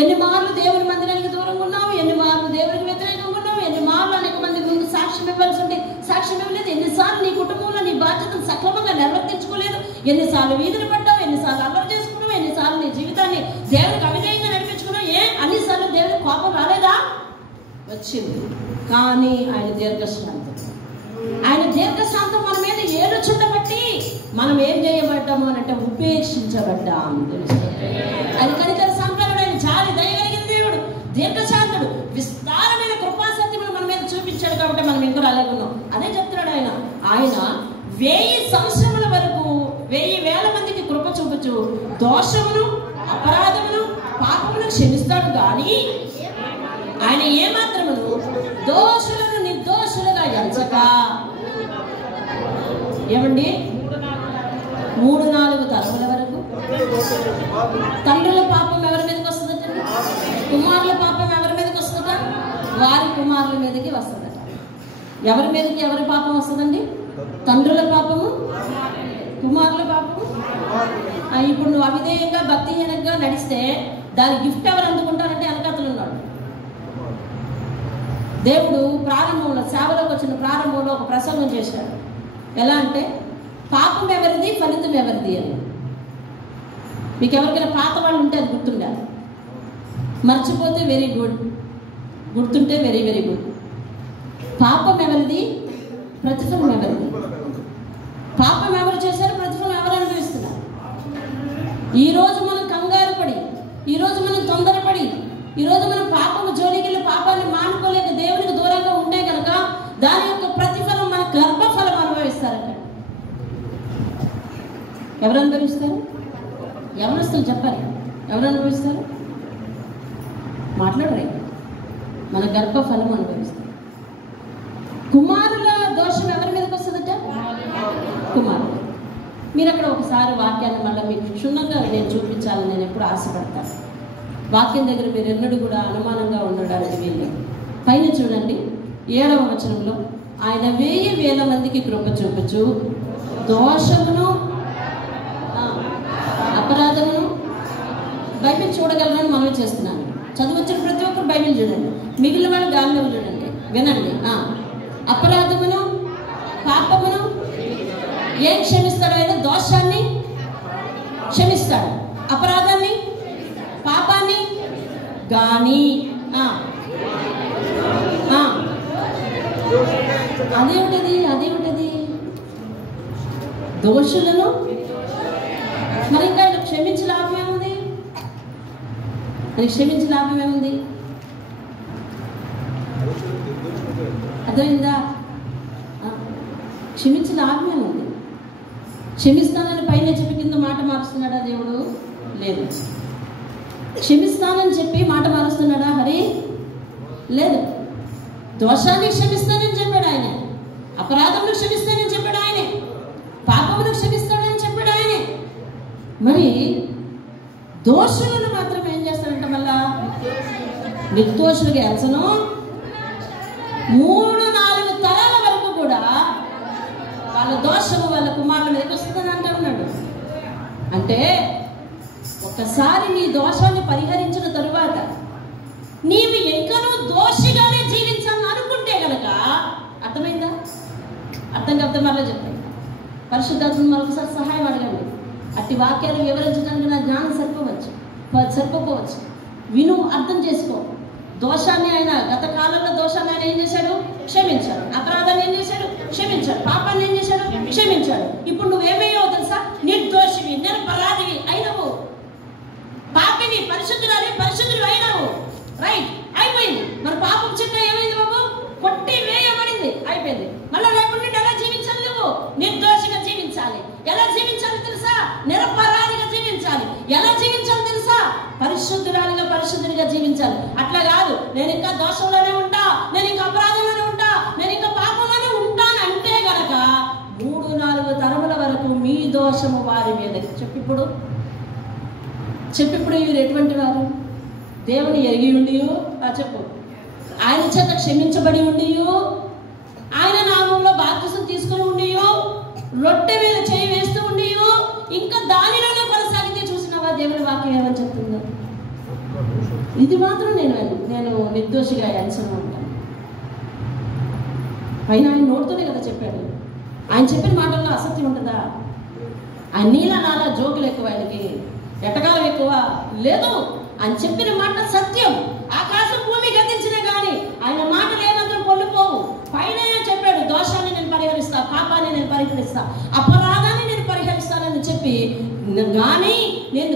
ఎన్ని మార్లు దేవుని మందిరానికి దూరంగా ఉన్నావు, ఎన్ని మార్లు దేవునికి వ్యతిరేకంగా ఉన్నావు, ఎన్ని మార్లు అనేక మంది ముందు సాక్ష్యం ఇవ్వాల్సి ఉంటే సాక్ష్యం ఇవ్వలేదు, ఎన్నిసార్లు నీ కుటుంబంలో నీ బాధ్యతను సక్రమంగా నిర్వర్తించుకోలేదు, ఎన్నిసార్లు వీధులు పడ్డావు, ఎన్నిసార్లు అల్లరి చేసుకున్నావు, ఎన్నిసార్లు నీ జీవితాన్ని దేవునికి అవిధేయంగా నడిపించుకున్నావు. అన్నిసార్లు దేవునికి కోపం రాలేదా? వచ్చింది. కానీ ఆయన దీర్ఘశాంతం. ఆయన దీర్ఘశాంతం మన మీద ఏడుచుండబట్టి మనం ఏం చేయబడ్డాము అని అంటే ఉపేక్షించబడ్డాం. ఆయన కనికర సంపన్నుడు, ఆయన జాలి దయగలిగిన దేవుడు, దీర్ఘశాంతుడు, విస్తారమైన కృపాసత్యములు మన మీద చూపించాడు కాబట్టి మనం ఇంకా రాలేకున్నాం. అదే చెప్తున్నాడు ఆయన. ఆయన 1000 సంవత్సరముల వరకు 1000 మందికి కృప చూపచ్చు, దోషమును అపరాధమును పాపమును క్షమిస్తాడు కానీ ఆయన ఏమాత్రమును దోషులను నిర్దోషులుగా ఎంచక. ఏమండి, 3-4 తరముల వరకు తండ్రుల పాపం ఎవరి మీదకి వస్తుందట? కుమారుల పాపం ఎవరి మీదకి వస్తుందట? వారి కుమారుల మీదకి వస్తుందట. ఎవరి మీదకి ఎవరి పాపం వస్తుందండి? తండ్రుల పాపము, కుమారుల పాపము. ఇప్పుడు నువ్వు అవిధేయంగా భక్తిహీనంగా నడిస్తే దాని గిఫ్ట్ ఎవరు అందుకుంటారంటే వెనకతలు ఉన్నాడు. దేవుడు ప్రారంభంలో, సేవలోకి వచ్చిన ప్రారంభంలో ఒక ప్రసంగం చేశాడు. ఎలా అంటే, పాపం ఎవరిది, ఫలితం ఎవరిది అని. మీకు ఎవరికైనా పాత వాళ్ళు ఉంటే అది గుర్తుండాలి. మర్చిపోతే వెరీ గుడ్, గుర్తుంటే వెరీ వెరీ గుడ్. పాపం ఎవరిది, ప్రతిఫలం ఎవరిది? పాపం ఎవరు చేశారు, ప్రతిఫలం ఎవరు అనుభవిస్తున్నారు? ఈరోజు మనం కంగారు పడి, ఈరోజు మనం తొందరపడి, ఈరోజు మనం పాపము జోలికి పాపాన్ని మానుకోలేక దేవునికి దూరంగా ఉంటే కనుక దాని యొక్క ప్రతిఫలం మన గర్భఫలం అనుభవిస్తారు. అక్కడ ఎవరు అనుభవిస్తారు? యవనస్తులు చెప్పాలి. ఎవరు అనుభవిస్తారు? మాట్లాడరే. మన గర్భఫలం అనుభవిస్తారు. కుమారుల దోషం ఎవరి మీదకి వస్తుందట? కుమారులు. మీరు అక్కడ ఒకసారి వాక్యాన్ని మళ్ళీ మీకు క్షుణ్ణంగా నేను చూపించాలని నేను ఎప్పుడు ఆశపడతాను. వాక్యం దగ్గర మీరు ఎన్నడూ కూడా అనుమానంగా ఉండడానికి వీళ్ళు. పైన చూడండి 7వ వచనంలో, ఆయన 1000 మందికి కృప చూపచ్చు, దోషమును అపరాధమును. బైబిల్ చూడగలరని మనం చేస్తున్నాను. చదువుచ్చిన ప్రతి ఒక్కరు బైబిల్ చూడండి, మిగిలిన వాళ్ళు గాలిలో చూడండి, వినండి. అపరాధమును పాపమును ఏం క్షమిస్తాడు? ఆయన దోషాన్ని క్షమిస్తాడు, అపరాధాన్ని పాపాన్ని గాని అదేమిటది దోషులను. మరి ఇంకా ఆయన క్షమించి లాభం ఏముంది? ఆయన క్షమించి లాభం ఏముంది? అర్థమైందా? క్షమించి లాభం ఏముంది? క్షమిస్తానని పైన చెప్పి కింద మాట మారుస్తున్నాడా దేవుడు? లేదు. క్షమిస్తానని చెప్పి మాట మారుస్తున్నాడా హరి? లేదు. దోషాన్ని క్షమిస్తానని చెప్పాడు ఆయన, అపరాధమును క్షమిస్తానని చెప్పాడు ఆయనే, పాపమును క్షమిస్తానని చెప్పాడు ఆయనే. మరి దోషులను మాత్రం ఏం చేస్తాడంట? మళ్ళా నిర్దోషులుగా ఎంచను 3-4 తరాల వరకు కూడా వాళ్ళ దోషము వాళ్ళ కుమారుల మీదకి వస్తుందని అంటూ ఉన్నాడు. అంటే ఒక్కసారి నీ దోషాన్ని పరిహరించిన తరువాత నీవు ఇంకనూ దోషిగానే జీవించాలని అనుకుంటే కనుక, అర్థమైందా? అర్థం కాకపోతే మళ్ళీ చెప్పండి. పరిశుద్ధాత్మను మరొకసారి సహాయం అడగండి. అట్టి వాక్యాలు వివరించడానికి నా జ్ఞానం సరిపోవచ్చు. విను, అర్థం చేసుకో. దోషాన్ని ఆయన, గత కాలంలో దోషాన్ని ఆయన ఏం చేశాడు? క్షమించాడు. అపరాధాన్ని ఏం చేశాడు? క్షమించాడు. పాపాన్ని ఏం చేశాడు? క్షమించాడు. ఇప్పుడు నువ్వేమయ్యావు తెలుసా? నిర్దోషివి, నిరపరాధివి అయినవు, పాపిని, పరిశుద్ధులు అయినావు. రైట్, అయిపోయింది. మన పాపం చిన్న ఏమైంది బాబు? కొట్టి వేయబడింది, అయిపోయింది. మళ్ళీ రేపటి నుండి ఎలా జీవించాలి? నువ్వు నిర్దోషిగా జీవించాలి. ఎలా జీవించాలి తెలుసా? నిరపరాధిగా జీవించాలి. ఎలా జీవించాలి తెలుసా? పరిశుద్ధుడిగా జీవించాలి. అట్లా కాదు, నేను ఇంకా దోషంలోనే ఉంటా, నేను ఇంకా అపరాధంలోనే ఉంటా, నేను ఇంకా పాపంలోనే ఉంటాను అంటే గనక 3-4 తరముల వరకు మీ దోషము వారి మీద. చెప్పిప్పుడు వీరు ఎటువంటి వారు? దేవుని ఎరిగి ఉండి, చెప్పు, ఆయన చేత క్షమించబడి ఉండి, ఆయన నామంలో బాప్తిసం తీసుకుని ఉండి, రొట్టె మీద చేయి వేస్తూ ఉండి, ఇంకా దానిలోనే కొనసాగితే చూసినావా దేవుని వాక్యం ఏమని చెప్తుందో? ఇది మాత్రం నేను నిర్దోషిగా ఎంచను ఉంటాను. పైన ఆయన నోటితోనే కదా చెప్పాడు. ఆయన చెప్పిన మాటల్లో అసత్యం ఉంటుందా? ఆయన నీలా నాలా జోకులు ఎక్కువ, ఆయనకి ఎటకాలం ఎక్కువ లేదు. ఆయన చెప్పిన మాట సత్యం. ఆకాశం భూమి గతించినా కానీ ఆయన మాటలు ఏమాత్రం పొల్లిపోవు. పైన చెప్పాడు, దోషాన్ని నేను పరిహరిస్తా, పాపాన్ని నేను పరిహరిస్తా, అపరాధాన్ని నేను పరిహరిస్తానని చెప్పి, కానీ నేను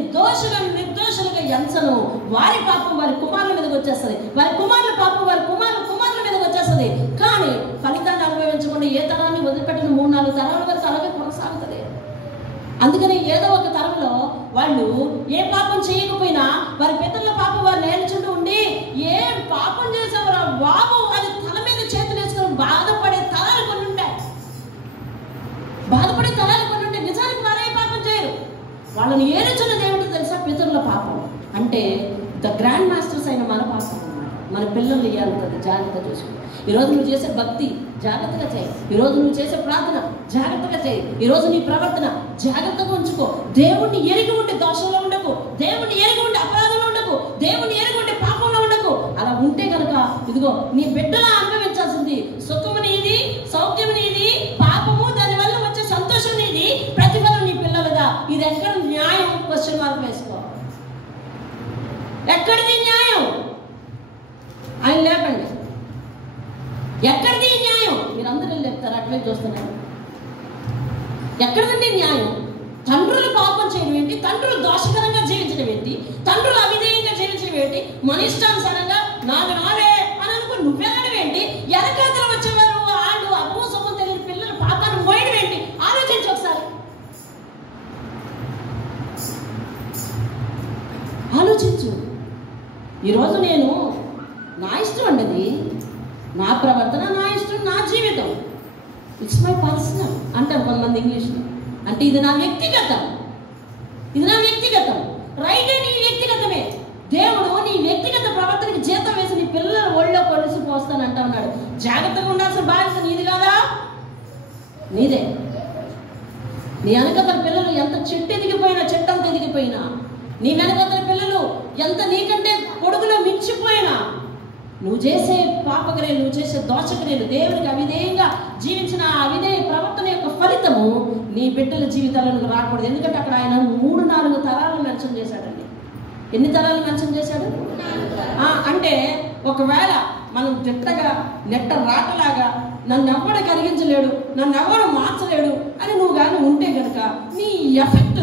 నిర్దోషులుగా ఎంచను. వారి పాపం వారి కుమారుల మీదకి వచ్చేస్తుంది, వారి కుమారుల పాపం వారి కుమారుల మీదకి వచ్చేస్తుంది. కానీ ఫలితాన్ని అనుభవించకుండా ఏ తరాన్ని వదిలిపెట్టిన 3-4 తరాల వరకు అలాగే కొనసాగుతుంది. అందుకని ఏదో ఒక తరంలో వాళ్ళు ఏ పాపం చేయకపోయినా వారి పితరుల పాపం వారు నేర్చుకుంటూ ఉండి, ఏం పాపం చేసేవారు బాబు అది తల మీద చేతులు వేసుకొని బాధపడే తరాలు కొన్ని ఉంటాయి. నిజానికి వారే పాపం చేయరు. వాళ్ళని ఏరుచున్నది ఏమిటో తెలుసా? పితరుల పాపం. అంటే ద గ్రాండ్ మాస్టర్స్ అయిన మన పాపం అన్నమాట. మన పిల్లలు ఇవ్వాలి, జాగ్రత్త చూసుకో. ఈరోజు నువ్వు చేసే భక్తి జాగ్రత్తగా చేయి. ఈరోజు నువ్వు చేసే ప్రార్థన జాగ్రత్తగా చేయి. ఈరోజు నీ ప్రవర్తన జాగ్రత్తగా ఉంచుకో. దేవుణ్ణి ఎరిగి ఉంటే దోషంలో ఉండకు, దేవుణ్ణి ఎరిగి ఉంటే అపరాధంలో ఉండకు, దేవుణ్ణి ఎరిగి ఉంటే పాపంలో ఉండకు. అలా ఉంటే కనుక ఇదిగో నీ బిడ్డలా అనుభవించాల్సింది సుఖము నీది, సౌఖ్యము నీది, పాపము దానివల్ల వచ్చే సంతోషం నీది, ప్రతిఫలం నీ పిల్లలుగా. ఇది ఎక్కడ న్యాయం? క్వశ్చన్ మార్క్ వేసుకో. ఎక్కడిది న్యాయం? ఆయన లేపండి. ఎక్కడిది న్యాయం? మీరందరూ చెప్తారు, అట్లే చూస్తున్నారు. ఎక్కడిదండి న్యాయం? తండ్రులు పాపం చేయడం ఏంటి? తండ్రులు దోషకరంగా జీవించడం ఏంటి? తండ్రులు అవిధేయంగా జీవించడం ఏంటి? మన ఇష్టానుసారంగా నావే అని అనుకుని నువ్వెళ్ళడం ఏంటి? ఎనకాతలు వచ్చేవారు వాళ్ళు అపూసమం తెలియని పిల్లలు పాపాన్ని మోయడం ఏంటి? ఆలోచించు ఒకసారి, ఆలోచించు. ఈరోజు నేను నా ఇష్టం అండి, నా ప్రవర్తన నా ఇష్టం, నా జీవితం, ఇట్స్ మై పర్సనల్ అంటారు కొంతమంది ఇంగ్లీష్లో. అంటే ఇది నా వ్యక్తిగతం, రైట్. నీ వ్యక్తిగతమే. దేవుడు నీ వ్యక్తిగత ప్రవర్తనకి జీతం వేసి నీ పిల్లల ఒళ్ళో కొలిసి పోస్తానంటా ఉన్నాడు. జాగ్రత్తగా ఉండాల్సిన బాధ్యత నీది కాదా? నీదే. నీ వెనకతల పిల్లలు ఎంత చెట్టు అంత ఎదిగిపోయినా, నీ వెనకతల పిల్లలు ఎంత నీకంటే కొడుకులో మించిపోయినా, నువ్వు చేసే పాపక్రియలు, నువ్వు చేసే దోషక్రియలు, దేవునికి అవిధేయంగా జీవించిన అవిధేయ ప్రవర్తన యొక్క ఫలితము నీ బిడ్డల జీవితాలను రాకూడదు. ఎందుకంటే అక్కడ ఆయన 3-4 తరాలు మెన్షన్ చేశాడండి. ఎన్ని తరాలు మెన్షన్ చేశాడు? అంటే ఒకవేళ మనం తిట్టగా నెట్ట రాటలాగా నన్ను ఎవ్వడు కరిగించలేడు, నన్ను ఎవ్వడు మార్చలేడు అని నువ్వు కానీ ఉంటే కనుక నీ ఎఫెక్ట్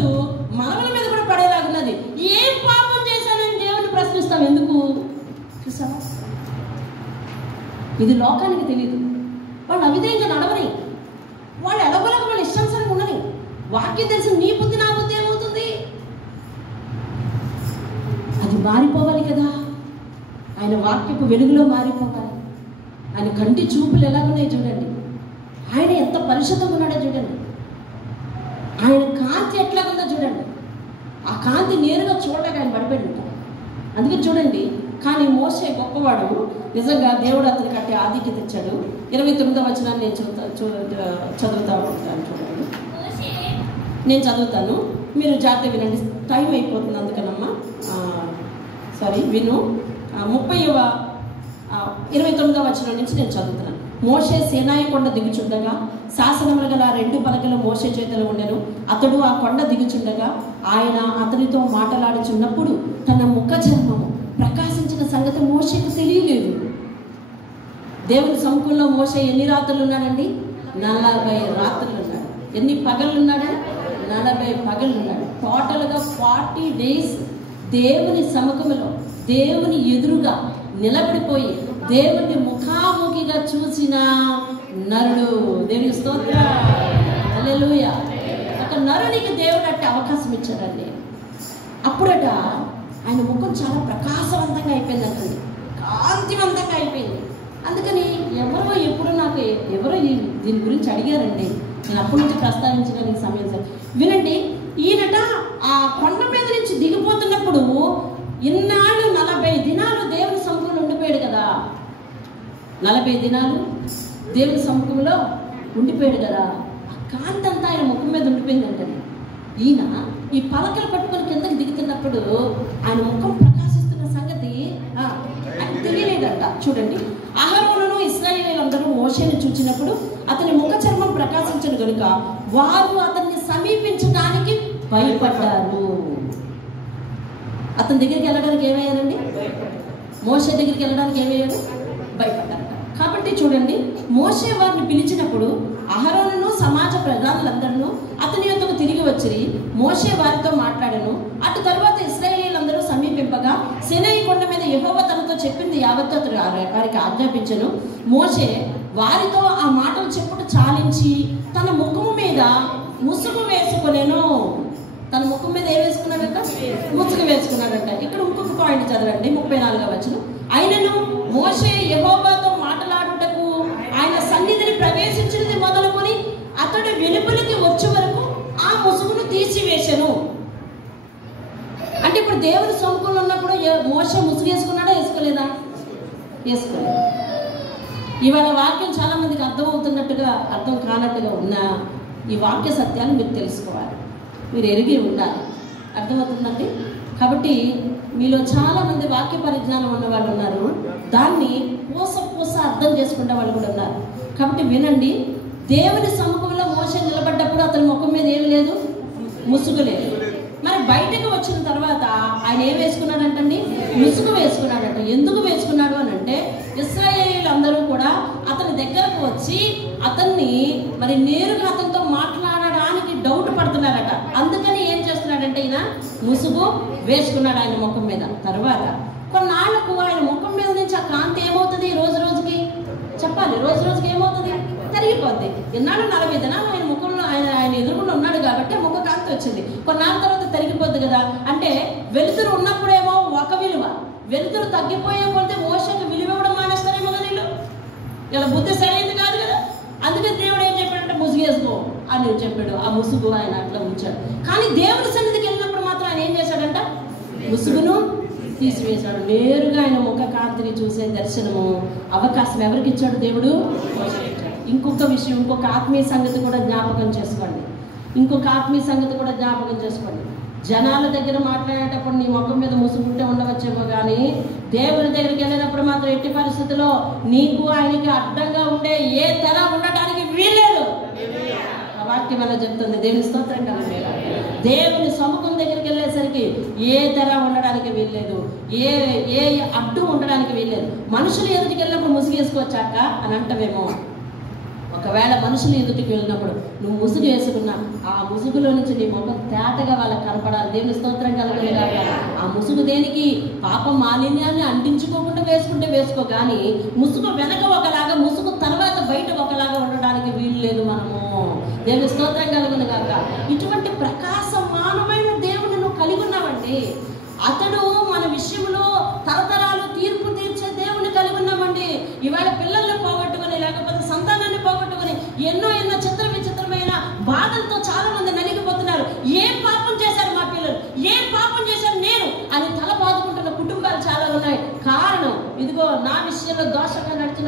మనవల మీద కూడా పడేలాగున్నది. ఏం పాపం చేశానని దేవుని ప్రశ్నిస్తాం ఎందుకు? చూసావా, ఇది లోకానికి తెలియదు. వాళ్ళు అవిధేయంగా నడవని, వాళ్ళు ఎడగలకు వాళ్ళు ఇష్టానుసారంగా ఉండని, వాక్యం తెలిసి నీ బుద్ధి నా బుద్ధి ఏమవుతుంది? అది మారిపోవాలి కదా. ఆయన వాక్యపు వెలుగులో మారిపోవాలి. ఆయన కంటి చూపులు ఎలాగున్నాయి చూడండి. ఆయన ఎంత పరిశుద్ధంగా ఉన్నాడో చూడండి. ఆయన కాంతి ఎట్లాగుందో చూడండి. ఆ కాంతి నేరుగా చూడలేక ఆయన పడిపోయి ఉంటాడు. అందుకే చూడండి. కానీ మోషే గొప్పవాడు, నిజంగా దేవుడు అతనికి అట్టే ఆధిక్యత ఇచ్చాడు. 29వ వచనాన్ని నేను చదువుతా ఉంటాను చూడండి. నేను చదువుతాను, మీరు జాగ్రత్త వినండి. టైం అయిపోతుంది అందుకనమ్మా. సారీ, విను. 29వ వచనం నుంచి నేను చదువుతున్నాను. మోషే సీనాయి కొండ దిగుచుండగా శాసనములు గల 2 పలకలు మోషే చేతిలో ఉండెను. అతడు ఆ కొండ దిగుచుండగా ఆయన అతనితో మాట్లాడుచున్నప్పుడు తన ముఖ చర్మము ప్రకాశించిన సంగతి మోషేకు తెలియలేదు. దేవుని సముఖంలో మోషే ఎన్ని రాత్రులు ఉన్నాడండి? 40 రాత్రులు ఉన్నాడు. ఎన్ని పగళ్ళు ఉన్నాడు? 40 పగళ్ళు ఉన్నాడు. టోటల్గా 40 డేస్ దేవుని సముఖంలో, దేవుని ఎదురుగా నిలబడిపోయి దేవుని ముఖాముఖిగా చూసిన నరుడు. దేవుని స్తోత్రం, హల్లెలూయా. ఒక నరునికి దేవుడు అట్టే అవకాశం ఇచ్చాడండి. అప్పుడట ఆయన ముఖం చాలా ప్రకాశవంతంగా అయిపోయింది అంటుంది, కాంతివంతంగా అయిపోయింది. అందుకని ఎవరో దీని గురించి అడిగారండి. నేను అప్పటి నుంచి ప్రస్తావించడానికి సమయం సార్. వినండి, ఈయనట ఆ కొండ మీద నుంచి దిగిపోతున్నప్పుడు ఇన్నాళ్ళు 40 దినాలు దేవుని సముఖంలో ఉండిపోయాడు కదా. 40 దినాలు దేవుని సముఖంలో ఉండిపోయాడు కదా. ఆ కాంతి అంతా ఆయన ముఖం మీద ఉండిపోయిందంటది. ఈయన ఈ పలకలు పట్టుకొని కిందకి దిగుతున్నప్పుడు ఆయన ముఖం ప్రకాశిస్తున్న సంగతి ఆయన తెలియలేదంట. చూడండి, అహరోనును ఇశ్రాయేలీయులందరూ మోషేను చూచినప్పుడు అతని ముఖ చర్మం ప్రకాశించను కనుక వారు అతన్ని సమీపించడానికి భయపడ్డారు. అతని దగ్గరికి వెళ్ళడానికి ఏమయ్యారండి? మోషే దగ్గరికి వెళ్ళడానికి ఏమయ్యాడు? భయపడ్డారు. కాబట్టి చూడండి, మోషే వారిని పిలిచినప్పుడు అహరోనును సమాజ ప్రధానులందరూ అతని యొద్దకు తిరిగి వచ్చిరి. మోషే వారితో మాట్లాడెను. అటు తరువాత ఇశ్రాయేలీయులందరూ సమీపింపగా సీనాయి కొండ మీద యెహోవా తనతో చెప్పింది యావత్తు అతడు వారికి ఆజ్ఞాపించెను. మోషే వారితో ఆ మాటలు చెప్పుట చాలించి తన ముఖము మీద ముసుగు వేసుకొనెను. తన ముఖం మీద ఏం వేసుకున్నాడంట? ముసుగు వేసుకున్నాడంట. ఇక్కడ ఇంకొక పాయింట్ చదవండి, 34వ వచనం. అయినను మోషే యెహోవాతో మాట్లాడుటకు ఆయన సన్నిధిని ప్రవేశించినది మొదలుకొని అతడు వెలుపలికి వచ్చే వరకు ఆ ముసుగును తీసివేసెను. అంటే ఇప్పుడు దేవుని సముఖంలో ఉన్నప్పుడు మోషే ముసుగు వేసుకున్నాడా? వేసుకోలేదా? వేసుకోలేదు. ఇవాళ వాక్యం చాలా మందికి అర్థమవుతున్నట్టుగా అర్థం కానట్టుగా ఉన్న ఈ వాక్య సత్యాన్ని మీరు తెలుసుకోవాలి, మీరు ఎరిగి ఉండాలి. అర్థమవుతుందండి? కాబట్టి మీలో చాలా మంది వాక్య పరిజ్ఞానం ఉన్న వాళ్ళు ఉన్నారు, దాన్ని పూస అర్థం చేసుకునే వాళ్ళు కూడా ఉన్నారు. కాబట్టి వినండి, దేవుని సముఖంలో మోషే నిలబడ్డప్పుడు అతని ముఖం మీద ఏం లేదు? ముసుగు లేదు. మరి బయటకు వచ్చిన తర్వాత ఆయన ఏం వేసుకున్నాడంటండి? ముసుగు వేసుకున్నాడంట. ఎందుకు వేసుకున్నాడు అని అంటే ఇశ్రాయేలీయులందరూ కూడా అతని దగ్గరకు వచ్చి అతన్ని మరి నేరుగా అతనితో మాట్లాడడానికి డౌట్ పడుతున్నారట. అందుకని ఏం చేస్తున్నాడంటే ఈయన ముసుగు వేసుకున్నాడు ఆయన ముఖం మీద. తర్వాత కొన్నాళ్లకు ఆయన ముఖం మీద నుంచి ఆ కాంతి ఏమవుతుంది? రోజు రోజుకి చెప్పాలి, రోజు రోజుకి ఏమవుతుంది? తరిగిపోద్ది. ఎన్నాళ్ళు 40 దినాలు ఆయన ముఖంలో ఆయన ఎదురుకుండా ఉన్నాడు కాబట్టి ముఖ కాంతి వచ్చింది. కొన్నాళ్ళ తర్వాత తరిగిపోద్ది కదా. అంటే వెలుతురు ఉన్నప్పుడేమో ఒక విలువ, వెలుతురు తగ్గిపోయే పోతే మోషకు విలువ ఇవ్వడం మానేస్తారేమో కదా వీళ్ళు. ఇలా బుద్ధి సరైనది కాదు కదా. అందుకని దేవుడు ఏం చెప్పాడంటే ముసుగు వేసుకో అని చెప్పాడు. ఆ ముసుగు ఆయన అట్లా ఉంచాడు. కానీ దేవుడి సన్నిధికి వెళ్ళినప్పుడు మాత్రం ఆయన ఏం చేశాడంట? ముసుగును తీసివేశాడు. నేరుగా ఆయన ముఖ కాంతిని చూసే దర్శనము అవకాశం ఎవరికి ఇచ్చాడు? దేవుడు. ఇంకొక విషయం, ఇంకొక ఆత్మీయ సంగతి కూడా జ్ఞాపకం చేసుకోండి. జనాల దగ్గర మాట్లాడేటప్పుడు నీ ముఖం మీద ముసుగుంటే ఉండవచ్చేమో, కానీ దేవుని దగ్గరికి వెళ్ళినప్పుడు మాత్రం ఎట్టి పరిస్థితుల్లో నీకు ఆయనకి అడ్డంగా ఉండే ఏ తెర ఉండటానికి వీల్లేదు. ఆ వాక్యం అలా చెప్తుంది. దేవుని స్తోత్రం కదా. దేవుని సముఖం దగ్గరికి వెళ్ళేసరికి ఏ తెర ఉండడానికి వీల్లేదు, ఏ అడ్డు ఉండడానికి వీల్లేదు. మనుషులు ఎదుటికి వెళ్ళినప్పుడు ముసుగు వేసుకోవచ్చాక అని అంటవేమో. ఒకవేళ మనుషులు ఎదుటికి వెళ్ళినప్పుడు నువ్వు ముసుగు వేసుకున్నా ఆ ముసుగులో నుంచి నీ ముఖం తేటగా వాళ్ళకి కనపడాలి. దేవుని స్తోత్రం కలగలేదా? ఆ ముసుగు దేనికి? పాప మాలిన్యాన్ని అంటించుకోకుండా వేసుకుంటే వేసుకో, కానీ ముసుగు వెనక ఒకలాగా, ముసుగు తర్వాత బయట ఒకలాగా ఉండడానికి వీలు లేదు మనము. దేవుని స్తోత్రం కలుగును గాక. ఇటువంటి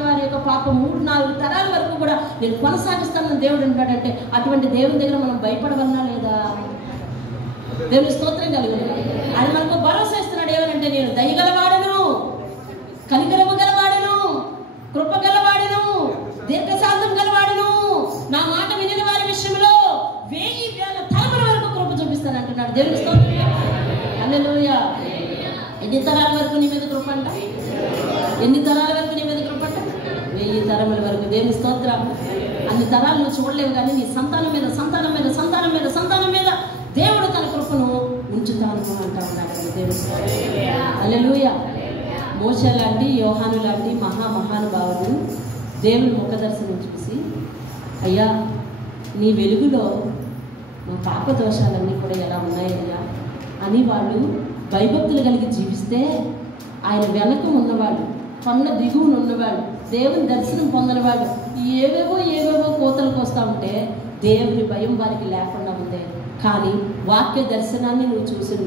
వారి యొక్క పాపం 3-4 తరాల వరకు కూడా నేను కొనసాగిస్తానని దేవుడు అంటాడంటే అటువంటి దేవుని దగ్గర మనం భయపడవన్నా లేదా? దేవుని స్తోత్రం కలుగును. ఆయన మనకు భరోసా ఇస్తున్నాడు. ఏమనంటే నేను దయగలవాడను, కనికరము గలవాడను, కృప గలవాడను, దీర్ఘశాంతం గలవాడను, నా మాట వినిన వారి విషయంలో 1000 తరముల వరకు కృప చూపిస్తాను అంటున్నాడు. దేవుని స్తోత్రం. హల్లెలూయా. ఎన్ని తరాల వరకు నీ మీద కృప అంట? ఎన్ని తరాల వరకు నీ మీద కృప అంట? 1000 తరముల వరకు. దేవుని స్తోత్రం. అన్ని తరాలు నువ్వు చూడలేవు, కానీ నీ సంతానం మీద సంతానం మీద సంతానం మీద సంతానం మీద దేవుడు తన కృపను ఉంచుతాను అంటా ఉన్నాడు. దేవుని స్తోత్రం. హల్లెలూయా. మోషే లాంటి, యోహాను లాంటి మహానుభావుడు దేవుని ముఖ దర్శనం చూసి, అయ్యా నీ వెలుగులో మా పాప దోషాలన్నీ కూడా ఎలా ఉన్నాయ్యా అని వాళ్ళు భయభక్తులు కలిగి జీవిస్తే, ఆయన వెనక ఉన్నవాళ్ళు, కొండ దిగువన ఉన్నవాళ్ళు, దేవుని దర్శనం పొందినవాళ్ళు ఏవేవో కోతలకు వస్తూ ఉంటే దేవుని భయం వారికి లేకుండా ఉంది. కానీ వాక్య దర్శనాన్ని నువ్వు చూసిన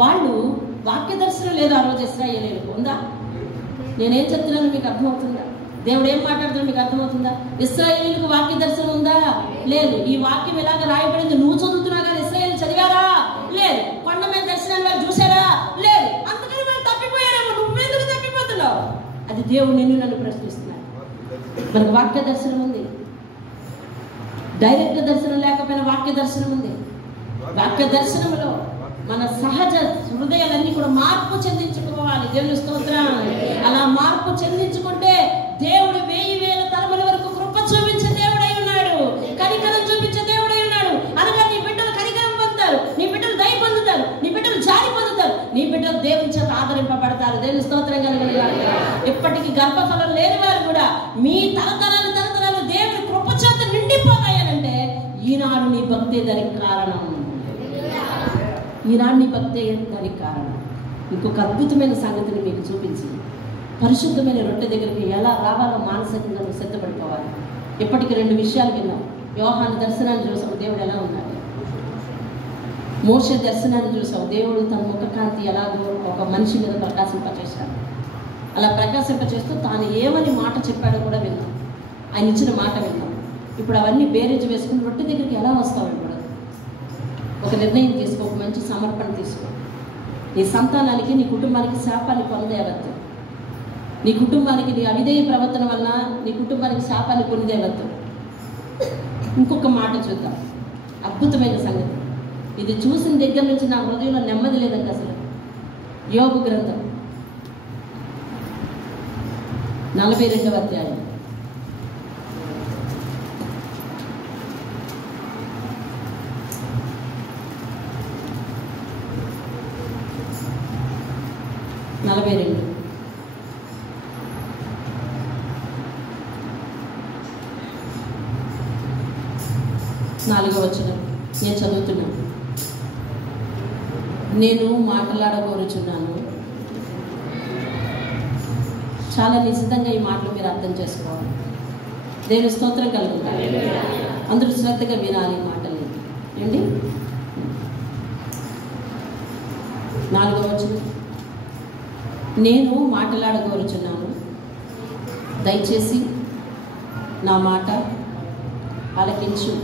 వాళ్ళు వాక్య దర్శనం లేదు. ఆ రోజు ఇశ్రాయేలీయులకు ఉందా? నేనేం చెప్తున్నాను మీకు అర్థమవుతుందా? దేవుడు ఏం మాట్లాడుతున్నాడు మీకు అర్థమవుతుందా? ఇశ్రాయేలీయులకు వాక్య దర్శనం ఉందా? లేదు. ఈ వాక్యం ఎలాగ రాయబడింది నువ్వు చదువుతున్నా కానీ ఇశ్రాయేలు చదివారా? లేదు. కొండ మీద దర్శనాన్ని వాళ్ళు చూసారా? లేదు. అందుకని వాళ్ళు తప్పిపోయారేమో. నువ్వెందుకు తప్పిపోతున్నావు? అది దేవుడు నన్ను ప్రశ్నిస్తున్నాడు. మనకు వాక్య దర్శనం ఉంది. డైరెక్ట్ దర్శనం లేకపోయినా వాక్య దర్శనం ఉంది. వాక్య దర్శనంలో మన సహజ హృదయాలన్నీ కూడా మార్పు చెందించుకోవాలి. దేవుని స్తోత్రం. అలా మార్పు చెందించుకుంటే దేవుడు 1000 తరముల వరకు కృప చూపించే దేవుడై ఉన్నాడు, కనికరం చూపించే దేవుడై ఉన్నాడు. అనగా నీ బిడ్డలు కనికరం పొందుతారు, నీ బిడ్డలు దయ పొందుతారు, నీ బిడ్డలు జాలి పొందుతారు, నీ బిడ్డలు దేవుని చేత ఆదరింపబడతారు. దేవుని స్తోత్రం కలుగును. ఇప్పటికీ గర్భఫలం లేని వారు కూడా మీ తరతరాలు దేవుని కృప చేత నిండిపోతాయనంటే ఈనాడు నీ భక్తి దానికి కారణం. ఈనాడు నీ భక్తి దానికి కారణం. ఇంకొక అద్భుతమైన సంగతిని మీకు చూపించి, పరిశుద్ధమైన రొట్టె దగ్గరికి ఎలా రావాలో మానసికంగా నువ్వు సిద్ధపడిపోవాలి. ఇప్పటికి 2 విషయాలు విన్నాం. యోహాను దర్శనాన్ని చూసావు, దేవుడు ఎలా ఉన్నాడు. మోషే దర్శనాన్ని చూసావు, దేవుడు తన ముఖకాంతి ఎలాగో ఒక మనిషి మీద ప్రకాశింపచేశాడు. అలా ప్రకాశింపచేస్తూ తాను ఏమని మాట చెప్పాడో కూడా విన్నాం. ఆయన ఇచ్చిన మాట విన్నాం. ఇప్పుడు అవన్నీ బేరేజ్ వేసుకుని రొట్టె దగ్గరికి ఎలా వస్తావు? ఇప్పుడు ఒక నిర్ణయం తీసుకో, ఒక మంచి సమర్పణ తీసుకో. నీ సంతానానికి, నీ కుటుంబానికి శాపాన్ని పొందేవద్దు. నీ కుటుంబానికి నీ అవిధేయ ప్రవర్తన వలన నీ కుటుంబానికి శాపాన్ని పొందేవద్దు. ఇంకొక మాట చూద్దాం, అద్భుతమైన సంగతి. ఇది చూసిన దగ్గర నుంచి నా హృదయంలో నెమ్మది లేదండి అసలు. యోబు గ్రంథం 42వ అధ్యాయం. నాలుగవ వచనం నేను చదువుతున్నాను. నేను మాట్లాడగోరుచున్నాను. చాలా నిశ్చితంగా ఈ మాటలు మీరు అర్థం చేసుకోవాలి. దేవుని స్తోత్రం కలుగుతారు. అందరూ శ్రద్ధగా వినాలి ఈ మాటలు ఏంటి. 4వ వచనం, నేను మాట్లాడగోరుచున్నాను, దయచేసి నా మాట ఆలకించు.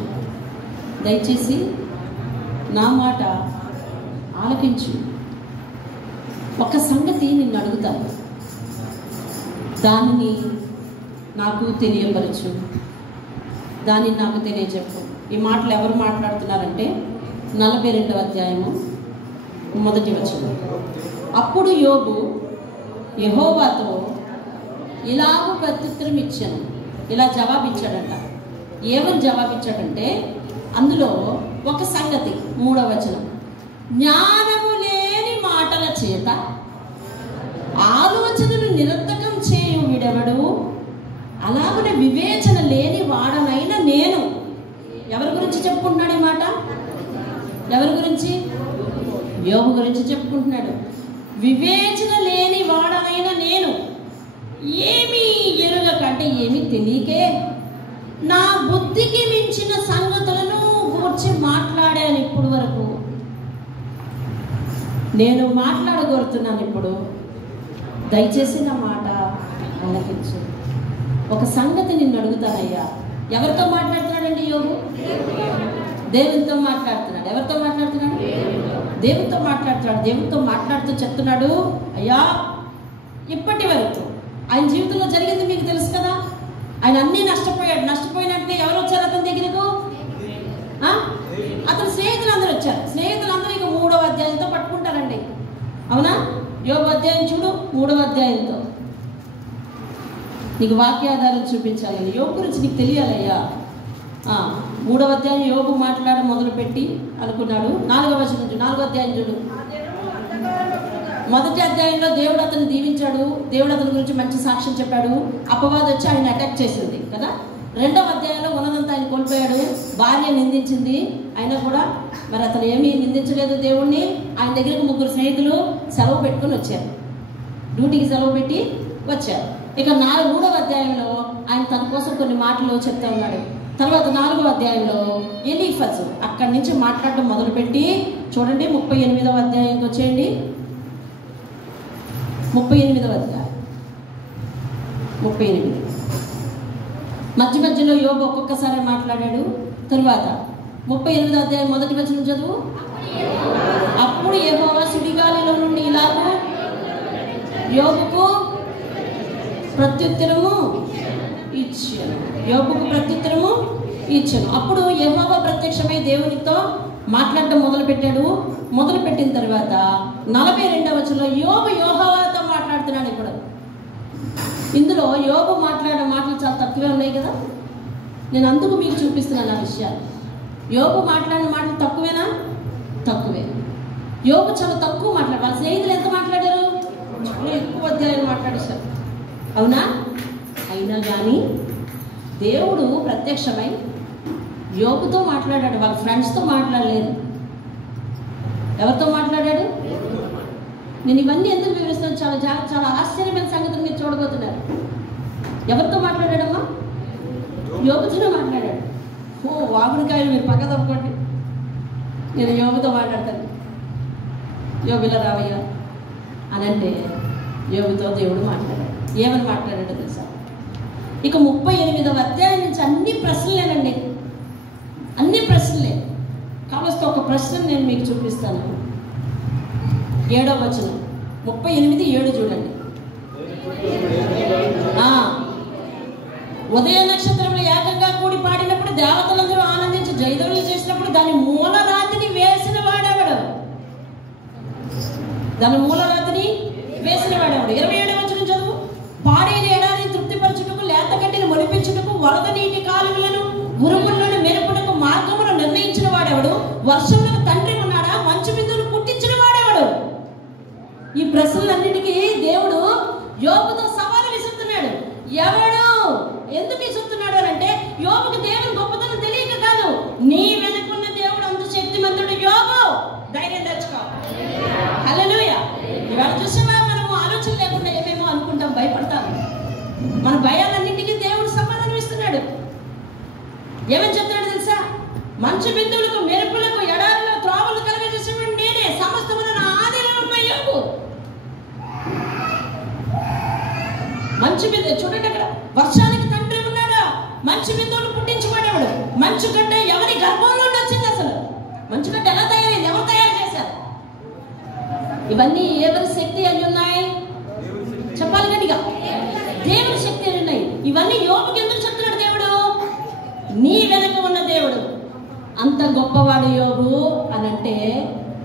దయచేసి నా మాట ఆలకించు. ఒక సంగతి నిన్ను అడుగుతాను, దానిని నాకు తెలియపరచు, దానిని నాకు తెలియజెప్పు. ఈ మాటలు ఎవరు మాట్లాడుతున్నారంటే 42వ అధ్యాయము 1వ వచనం. అప్పుడు యోబు యెహోవాతో ఇలాగ ప్రత్యుత్తరం ఇచ్చాను. ఇలా జవాబిచ్చాడంట. ఏమని జవాబిచ్చాడంటే అందులో ఒక సంగతి 3వ వచనం, జ్ఞానము లేని మాటల చేత ఆలోచనలు నిరర్థకం చేయు విడవడు, అలాగనే వివేచన లేని వాడనైన నేను. ఎవరి గురించి చెప్పుకుంటున్నాడు ఈ మాట? ఎవరి గురించి? యోబు గురించి చెప్పుకుంటున్నాడు. వివేచన లేని వాడనైన నేను ఏమీ ఎరుగక, అంటే ఏమీ తెలియకే నా బుద్ధికి మించిన సంగతులను గూర్చి మాట్లాడాను ఇప్పుడు వరకు. నేను మాట్లాడగోరుతున్నాను ఇప్పుడు, దయచేసి నా మాట ఆలకించు. ఒక సంగతి నిన్ను అడుగుతానయ్యా. ఎవరితో మాట్లాడుతున్నాడండి యోబు? దేవునితో మాట్లాడుతున్నాడు. ఎవరితో మాట్లాడుతున్నాడు? దేవునితో మాట్లాడుతున్నాడు. దేవునితో మాట్లాడుతూ చెప్తున్నాడు, అయ్యా ఇప్పటి వరకు ఆయన జీవితంలో జరిగింది మీకు తెలుసు కదా. ఆయన అన్నీ నష్టపోయాడు. నష్టపోయినట్టే ఎవరు వచ్చారు అతని దగ్గరకు? అతని స్నేహితులందరూ వచ్చారు. స్నేహితులందరూ ఇక 3వ అధ్యాయంతో పట్టుకుంటారండి. అవునా? యోబు అధ్యాయం చూడు, 3వ అధ్యాయంతో. నీకు వాక్యాధారం చూపించాలని, యోబు గురించి నీకు తెలియాలయ్యా. 3వ అధ్యాయం యోబు మాట్లాడ మొదలుపెట్టి అనుకున్నాడు. 4వ వచనం చూడు, 4వ అధ్యాయం చూడు. మొదటి అధ్యాయంలో దేవుడు అతను దీవించాడు. దేవుడు అతని గురించి మంచి సాక్ష్యం చెప్పాడు. అపవాదం వచ్చి ఆయన అటాక్ చేసింది కదా. 2వ అధ్యాయంలో ఉన్నదంతా ఆయన కోల్పోయాడు. భార్య నిందించింది. అయినా కూడా మరి అతను ఏమీ నిందించలేదు దేవుణ్ణి. ఆయన దగ్గరికి 3 స్నేహితులు సెలవు పెట్టుకుని వచ్చారు. డ్యూటీకి సెలవు పెట్టి వచ్చారు. ఇక 3వ అధ్యాయంలో ఆయన తన కోసం కొన్ని మాటలు చెప్తా ఉన్నాడు. తర్వాత 4వ అధ్యాయంలో ఎలీఫజు అక్కడి నుంచి మాట్లాడడం మొదలుపెట్టి చూడండి. 38వ అధ్యాయంకి వచ్చేయండి. 38వ అధ్యాయం 38. మధ్య మధ్యలో యోబు ఒక్కొక్కసారి మాట్లాడాడు. తరువాత 38వ అధ్యాయం మొదటి వచనం చదువు. అప్పుడు యెహోవా సుడిగాలిలో నుండి ఇలాగూ యోబుకు ప్రత్యుత్తరము ఇచ్చాను. యోబుకు ప్రత్యుత్తరము ఇచ్చాను. అప్పుడు యెహోవా ప్రత్యక్షమై దేవునితో మాట్లాడడం మొదలుపెట్టాడు. మొదలుపెట్టిన తర్వాత 42వ వచనంలో యోబు యెహోవాతో మాట్లాడుతున్నాడు. ఇప్పుడు ఇందులో యోబు మాట్లాడే మాటలు చాలా తక్కువే ఉన్నాయి కదా. నేను అందుకు మీకు చూపిస్తున్నాను ఆ విషయాలు. యోబు మాట్లాడిన మాటలు తక్కువేనా? తక్కువే. యోబు చాలా తక్కువ మాట్లాడారు. వాళ్ళ స్నేహితులు ఎంత మాట్లాడారు? చాలా ఎక్కువ అధ్యాయాలు మాట్లాడేశారు. అవునా? అయినా కానీ దేవుడు ప్రత్యక్షమై యోబుతో మాట్లాడాడు. వాళ్ళ ఫ్రెండ్స్తో మాట్లాడలేదు. ఎవరితో మాట్లాడాడు? నేను ఇవన్నీ ఎందుకు వివరిస్తున్నాను? చాలా ఆశ్చర్యమైన సంగతిని మీరు చూడబోతున్నారు. ఎవరితో మాట్లాడాడమ్మా? యోబుతో మాట్లాడాడు. వాగుడికాయలు మీరు పక్క తప్పుకోండి. నేను యోబుతో మాట్లాడతాను. యోబులా రావయ్యా అని అంటే యోబుతో దేవుడు మాట్లాడాడు. ఏమని మాట్లాడాడో తెలుసా? ఇక 38వ అధ్యాయం నుంచి అన్ని ప్రశ్నలేనండి. అన్ని ప్రశ్నలే. కావలసిన ఒక ప్రశ్న నేను మీకు చూపిస్తాను. 7వ వచనం 38:7 చూడండి. ఉదయ నక్షత్రంలో ఏకంగా కూడి పాడినప్పుడు దేవతలందరూ ఆనందించి జయధ్వనులు చేసినప్పుడు దాని మూలరాతిని వేసిన వాడేవాడు. దాని మూలరాతిని వేసిన వాడేవాడు. 27వ వచనం చదువు. పాడైన ఎడారిని తృప్తిపరచుటకు, లేత గడ్డిని మొలిపించుటకు, వరద నీటి కాలువలను, ఉరుములను మెరుపుటకు మార్గమును నిర్ణయించిన వాడేవాడు. వర్షంలో తండ్రి ఉన్నాడా? మంచు బిందువులు పుట్టించిన వాడేవాడు. ఈ ప్రశ్నలన్నిటికీ దేవుడు యోబుతో సవాలు విసురుతున్నాడు. ఎవడు ఎందుకు విసురుతున్నాడు అంటే యోబుకు దేవుని గొప్పతనం తెలియక కాదు. నీ వెనుకున్న దేవుడు అంత శక్తిమంతుడు. యోబు ధైర్యం తెచ్చుకో. హల్లెలూయా. ఇవాళ చూసామా, మనము ఆలోచన లేకుండా ఏమేమో అనుకుంటాం, భయపడతాం. మన భయాలన్నింటికీ దేవుడు సమాధానం ఇస్తున్నాడు. ఏమని చెప్తున్నాడు తెలుసా? మంచు బిందువులకు, మెరుపులకు, ఎడారిలో త్రోవలు కలిగజేసేవాడు నేనే. సమస్తమును నా ఆధీనంలో యోబు. మంచు బిందువు చూడండి అక్కడ. వర్షానికి తండ్రి ఉన్నాడా? మంచు బిందువులు పుట్టించుకునేవాడు. మంచు గడ్డ ఎవరి గర్భంలో వచ్చింది? అసలు మంచు గడ్డ ఎలా తయారైంది? ఎవరు తయారు చేశారు? ఇవన్నీ ఎవరి శక్తి అయి ఉన్నాయి? చెప్పాలి గట్టిగా. దేవుని శక్తి అయి ఉన్నాయి. ఇవన్నీ యోబుకి ఎందుకు చెప్తున్నాడు దేవుడు? నీ వెనక ఉన్న దేవుడు అంత గొప్పవాడు యోబు అని అంటే,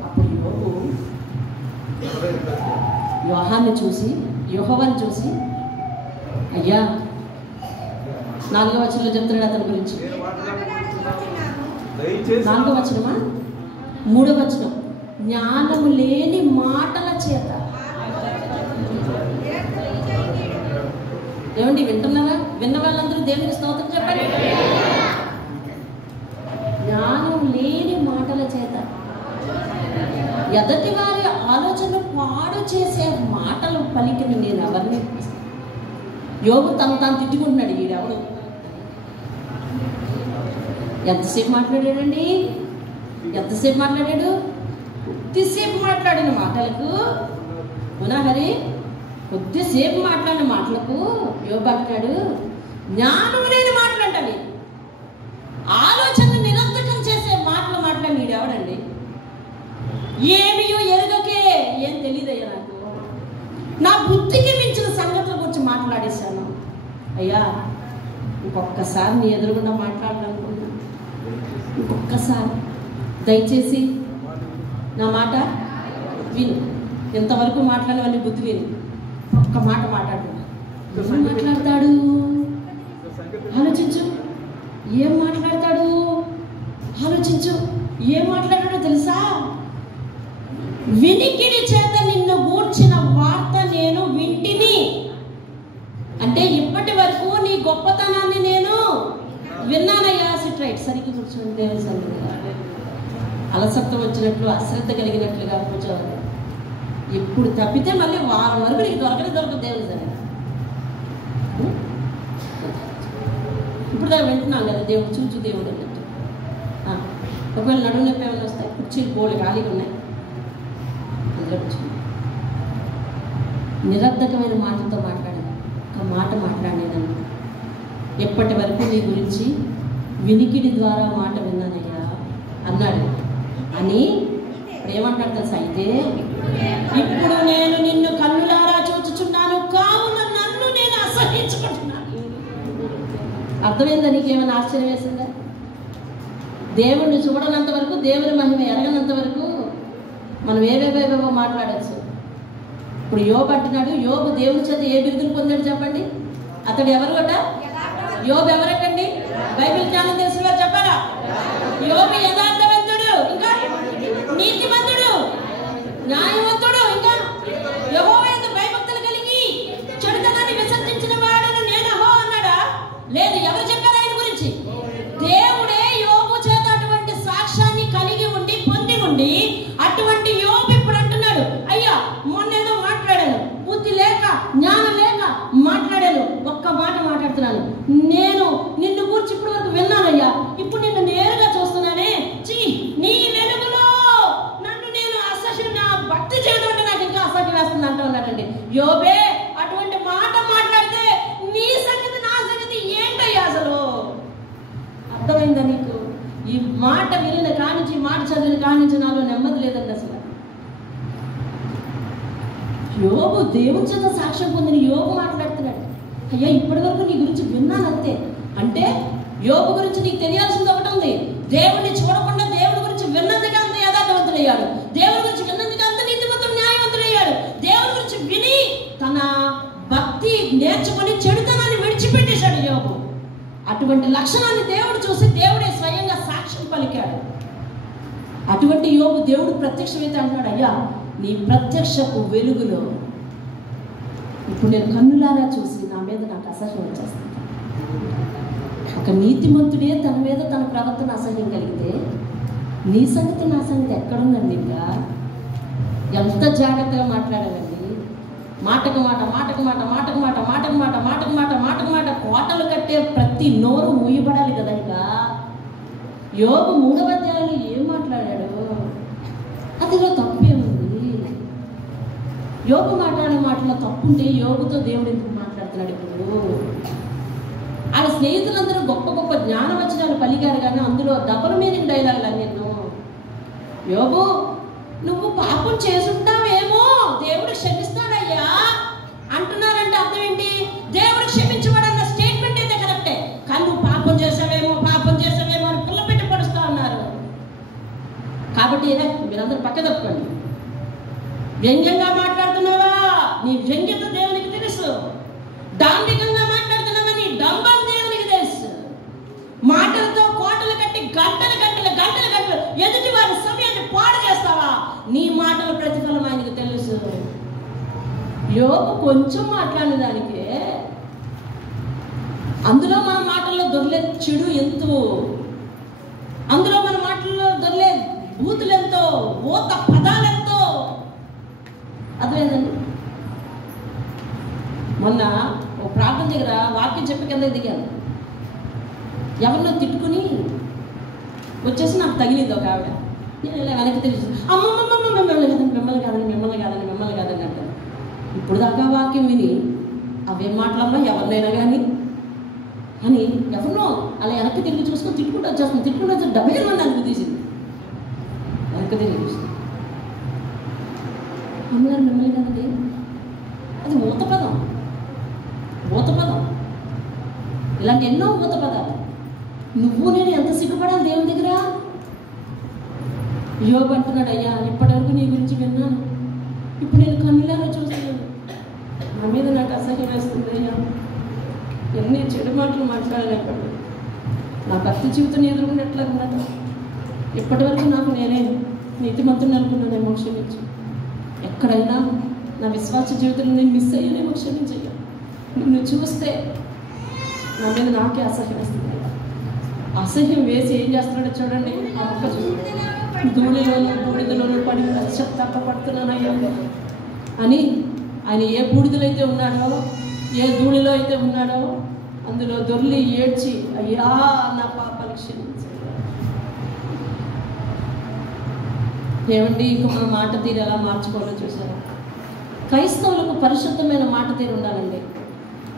అప్పుడు యోబు యోహాన్ని చూసి, యెహోవాని చూసి, అయ్యా 4వ వచనంలో చెప్తున్నాడు అతని గురించి. 4వ వచనమా? 3వ వచనం. జ్ఞానము లేని మాటల చేత. ఏమండి వింటున్నారా? విన్న వాళ్ళందరూ దేవునికి స్తోత్రం చెప్పండి. జ్ఞానం లేని మాటల చేత, ఎదటి వారి ఆలోచనలు పాడు చేసే మాటలు పలికిన నేను ఎవరిని? యోబు తాను తిట్టుకుంటున్నాడు. ఈడెవడు ఎంతసేపు మాట్లాడాడండి? ఎంతసేపు మాట్లాడాడు? కొద్దిసేపు మాట్లాడిన మాటలకు, అవునా హరి? కొద్దిసేపు మాట్లాడిన మాటలకు యోబు అంటాడు, జ్ఞానము లేని మాటలంటవి, ఆలోచన నిరంతకం చేసే మాటలు మాట్లాడి ఎవడండి? ఏమియో ఎరుగకే, ఏం తెలియదయ్యా నాకు, నా బుద్ధికి మించిన సంగతుల గురించి మాట్లాడేశాను. అయ్యా ఇంకొక్కసారి నీ ఎదురుగుండా మాట్లాడాలనుకున్నా, ఇంకొక్కసారి దయచేసి నా మాట విను. ఎంతవరకు మాట్లాడిన వాళ్ళని బుద్ధి విను. ఒక్క మాట మాట్లాడు. ఏం మాట్లాడతాడు ఆలోచించు. ఏం మాట్లాడతాడు ఆలోచించు. ఏం మాట్లాడాడో తెలుసా? వినికిడి చేత నిన్ను గూర్చిన వార్త నేను వింటిని. అంటే ఇప్పటి వరకు నీ గొప్పతనాన్ని నేను విన్నానయ్యా. సిట్రైట్ సరిగ్గా కూర్చోండి. దేవుని సన్నిధిలో అలసత్వం వచ్చినట్లు, అశ్రద్ధ కలిగినట్లుగా కూర్చోవాలి. ఇప్పుడు తప్పితే మళ్ళీ వారం వరకు నీకు దొరకదు దేవుని సన్నిధిలో. ఇప్పుడు దాకా వింటున్నాం కదా, దేవుడు చూచు దేవుడు అన్నట్టు. ఒకవేళ నడుము నొప్పి ఏమైనా వస్తాయి, కుర్చీలు బోళ్ళు ఖాళీగా ఉన్నాయి, అందులో కూర్చున్నాం. నిరర్ధకమైన మాటలతో మాట్లాడాను, ఒక మాట మాట్లాడేదాన్ని. ఎప్పటి వరకు నీ గురించి వినికిడి ద్వారా మాట విన్నానయ్యా అన్నాడు. అని ఏమంటాడు తెలుసా? అయితే ఇప్పుడు నేను నిన్ను కన్నులారా చూచుచున్నాను, కావున నన్ను నేను అసహించుకుంటున్నాను. అర్థమైందా? నీకేమైనా ఆశ్చర్యం వేసిందా? దేవుణ్ణి చూడనంత వరకు, దేవుని మహిమ ఎరగనంత వరకు మనం ఏవేవేవో మాట్లాడచ్చు. ఇప్పుడు యోబు అంటున్నాడు, యోబు దేవుని చేత ఏ బిరుదులు పొందాడు చెప్పండి? అతడు ఎవరు అట? యోబు ఎవరటండి? బైబిల్ జ్ఞానం తెలిసిన వారు చెప్పారా? యోబు యథార్థవంతుడు, ఇంకా నీతిమంతుడు, న్యాయవంతుడు, ఇంకా యెహోవా యందు భయభక్తులు కలిగి చెడుతనాన్ని విసర్జించిన వాడను నేను అహో అన్నాడా? లేదు. ఎవరు చెప్పారు ఆయన గురించి? దేవుడే యోబు చేత అటువంటి సాక్ష్యాన్ని కలిగి ఉండి పొంది ఉండి, అటువంటి యోబు ఇప్పుడు అంటున్నాడు, అయ్యా మొన్నేదో మాట్లాడాను, బుద్ధి లేక జ్ఞానం లేక మాట్లాడాను, ఒక్క మాట మాట్లాడుతున్నాను, నేను నిన్ను గురించి ఇప్పటి వరకు విన్నానయ్యా, ఇప్పుడు నిన్ను నేరుగా చూస్తున్నానే, నీ వెలుగులో నన్ను నేను అసహ్యం, నా భక్తి చేయడం నాకు ఇంకా అసహ్యం వేస్తుంది అంటూ ఉన్నాడండి యోబే. అటువంటి మాట మాట్లాడితే నీ సంగతి నా సంగతి ఏంటయ్యా అసలు? అర్థమైందా నీకు? ఈ మాట వినిన కానించి, మాట చదివిన కానించి నాలో నెమ్మది లేదండి అసలు. యోబు దేవుని చేత సాక్ష్యం పొందిన యోబు మాట్లాడుతున్నాడు, అయ్యా ఇప్పటి వరకు నీ గురించి విన్నాను అంతే. అంటే యోబు గురించి నీకు తెలియాల్సింది ఒకటి ఉంది. దేవుడిని చూడకుండా దేవుడి గురించి విన్నందుకే అంత యథార్థవంతుడయ్యాడు, దేవుడి గురించి విన్నందుకే అంత నీతిమంతుడు, న్యాయవంతుడయ్యాడు. దేవుడి గురించి విని తన భక్తి నేర్చుకుని చెడుతనాన్ని విడిచిపెట్టేశాడు యోబు. అటువంటి లక్షణాన్ని దేవుడు చూసి దేవుడే స్వయంగా సాక్ష్యం పలికాడు. అటువంటి యోబు దేవుడు ప్రత్యక్షమైతే అంటాడు, అయ్యా నీ ప్రత్యక్షపు వెలుగులో ఇప్పుడు నేను కన్నులారా చూసి నా మీద నాకు అసహ్యం వచ్చేస్తుంది. ఒక నీతిమంతుడే తన మీద తన ప్రవర్తన అసహ్యం కలిగితే నీ సంగతి నా సంగతి ఎక్కడుందండి? ఇంకా ఎంత జాగ్రత్తగా మాట్లాడాలండి. మాటకు మాట, మాటకు మాట, మాటకు మాట, మాటకు మాట, మాటకు మాట, మాటకు మాట, కోటలు కట్టే ప్రతి నోరు మూయబడాలి కదా. ఇంకా యోబు 3వ అధ్యాయంలో ఏం మాట్లాడాడు? అదిలో తప్పేముంది? యోబు మాట్లాడే మాటలో తప్పుంటే యోబుతో దేవుడు ఎందుకు మాట్లాడుతున్నాడు? ఇప్పుడు ఆయన స్నేహితులందరూ గొప్ప గొప్ప జ్ఞానవచనాలు పలికారు, కానీ అందులో డబుల్ మీనింగ్ డైలాగులు అని నేను, యోబు నువ్వు పాపం చేసుంటావేమో, దేవుడు క్షమిస్తాడయ్యా అంటున్నారంటే అర్థం ఏంటి? దేవుడు క్షమించబడు అన్న స్టేట్మెంట్ అయితే కరెక్టే, కానీ నువ్వు పాపం చేసావేమో అని పుల్ల పెట్టి పడుస్తా ఉన్నారు. కాబట్టి మీరందరూ పక్క తప్పుకోండి. వ్యంగ్యంగా మాట్లాడుతున్నావా? నీ వ్యంగ్యత దేవునికి తెలుసు. డాంబికంగా మాట్లాడుతున్నావా? నీ డంబం దేవునికి తెలుసు. మాటలతో కోటలు కట్టి గంటలు ఎదుటి వారి సమయాన్ని పాడు చేస్తావా? నీ మాటల ప్రతిఫలం ఆయనకు తెలుసు. యోబు కొంచెం మాట్లాడిన దానికే అందులో మన మాటల్లో దొర్లే చెడు ఎంతో, అందులో మన మాటల్లో దొర్లే బూతులెంతో, ఓత పదాలెంతో. అర్థమైందండి? మొన్న ఒక ప్రార్థన దగ్గర వాక్యం చెప్పి కింద దిగాను. ఎవరినో తిట్టుకుని వచ్చేసి నాకు తగిలింది ఒక ఆవిడ. నేను ఇలా వెనక్కి తెలిసి అమ్మమ్మ మిమ్మల్ని కాదని అంటాను. ఇప్పుడు దాకా వాక్యం విని అవే మాటలమ్మా ఎవరినైనా కానీ అని ఎవరినో అలా వెనక్కి తిరిగి చూసుకొని తిట్టుకుంటూ వచ్చేస్తుంది. తిట్టుకుంటూ వచ్చి 70 మంది అనుకు తీసింది. వెనక్కి తిరిగి చూసి అమ్మగారు మిమ్మల్ని కదండి, అది ఊత పదం. ఇలాంటి ఎన్నో ఊత పదాలు. నువ్వు నేను ఎంత సిగ్గుపడాలి దేవుని దగ్గర. యోబు అంటున్నాడు, అయ్యా ఇప్పటివరకు నీ గురించి విన్నాను, ఇప్పుడు నేను కన్నీళ్ళలో చూస్తున్నాను, నా మీద నాకు అసహ్యం వేస్తుంది అయ్యా. ఎన్ని చెడు మాటలు మాట్లాడలేకపోతే నా భర్త జీవితం ఎదుర్కొన్నట్లా ఉన్నదా. ఇప్పటివరకు నాకు నేనే నీతిమంతుని అనుకున్నానేమో, క్షమించు. ఎక్కడైనా నా విశ్వాస జీవితంలో నేను మిస్ అయ్యానేమో, క్షమించయ్యా. నిన్ను చూస్తే నా మీద నాకే అసహ్యం వస్తుంది. అసహ్యం వేసి ఏం చేస్తున్నాడో చూడండి. ఆ మొక్క చూడండి, ధూళిలోనూ బూడిదలోనూ పడి పశ్చాత్తాపడుతున్నానయ్యా అని ఆయన ఏ బూడిదలో అయితే ఉన్నాడో, ఏ ధూళిలో అయితే ఉన్నాడో అందులో దొర్లి ఏడ్చి, అయ్యా నా పాపాలు క్షమించు. ఏమండి, ఇక మన మాట తీరు ఎలా మార్చుకోవాలో చూసారా? క్రైస్తవులకు పరిశుద్ధమైన మాట తీరు ఉండాలండి.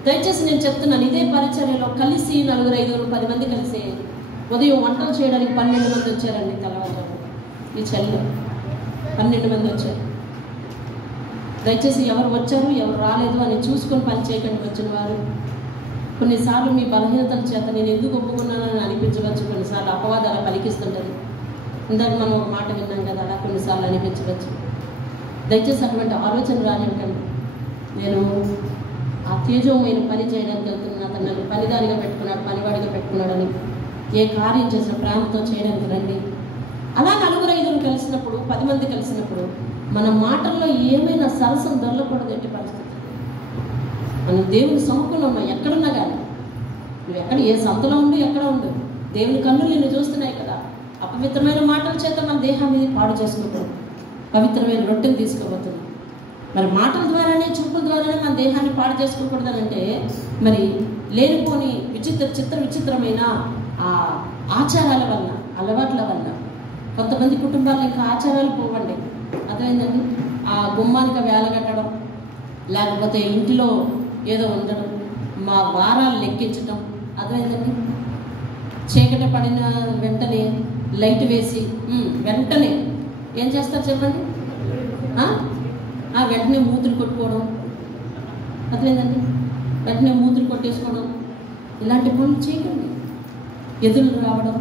దయచేసి నేను చెప్తున్నాను, ఇదే పరిచర్యలో కలిసి 4, 5, 10 మంది కలిసి ఉదయం వంటలు చేయడానికి 12 మంది వచ్చారండి. తెల్లవారు ఈ చెల్లో 12 మంది వచ్చారు. దయచేసి ఎవరు వచ్చారు ఎవరు రాలేదు అని చూసుకొని పని చేయకండి. వచ్చిన వారు కొన్నిసార్లు మీ బలహీనతల చేత నేను ఎందుకు ఒప్పుకున్నానని అనిపించవచ్చు. కొన్నిసార్లు అపవాదాలు పలికిస్తుంటుంది. ఇందాక మనం ఒక మాట విన్నాం కదా, అలా కొన్నిసార్లు అనిపించవచ్చు. దయచేసి అటువంటి ఆలోచన రానివ్వకండి. నేను ఆ తేజోమైన పని చేయడానికి వెళ్తున్నాను, అతను నన్ను పనిదానిగా పెట్టుకున్నాడు, పనివాడిగా పెట్టుకున్నాడని ఏ కార్యం చేసిన ప్రేమతో చేయడానికి రండి. అలా 4, 5 కలిసినప్పుడు, 10 మంది కలిసినప్పుడు మన మాటల్లో ఏమైనా సరసం దొరకకూడదు. ఎట్టి పరిస్థితి మనం దేవుని సముఖంలో ఉన్నాం. ఎక్కడున్నా కానీ నువ్వు ఎక్కడ ఏ సంతలో ఉండు, ఎక్కడ ఉండు, దేవుని కన్నులు నిన్ను చూస్తున్నాయి కదా. అపవిత్రమైన మాటల చేత మన దేహాన్ని పాడు చేసుకుంటాం, పవిత్రమైన రొట్టెని తీసుకోబోతున్నాం. మరి మాటల ద్వారానే, చూపుల ద్వారానే మన దేహాన్ని పాడు చేసుకోకూడదనంటే మరి లేనిపోని విచిత్రమైన ఆ ఆచారాల వల్ల, అలవాట్ల వల్ల కొంతమంది కుటుంబాల్లో ఇంకా ఆచారాలు పోవండి. అదేంటండి, ఆ గుమ్మానికి వేల కట్టడం, లేకపోతే ఇంటిలో ఏదో ఉండడం, మా వారాలు లెక్కించడం. అదేంటండి, చీకటి పడిన వెంటనే లైట్ వేసి వెంటనే ఏం చేస్తారు చెప్పండి, వెంటనే మూతులు కొట్టుకోవడం. అదేంటండి, వెంటనే మూతులు కొట్టేసుకోవడం. ఇలాంటి పనులు చేయకండి. ఎదురు రావడం,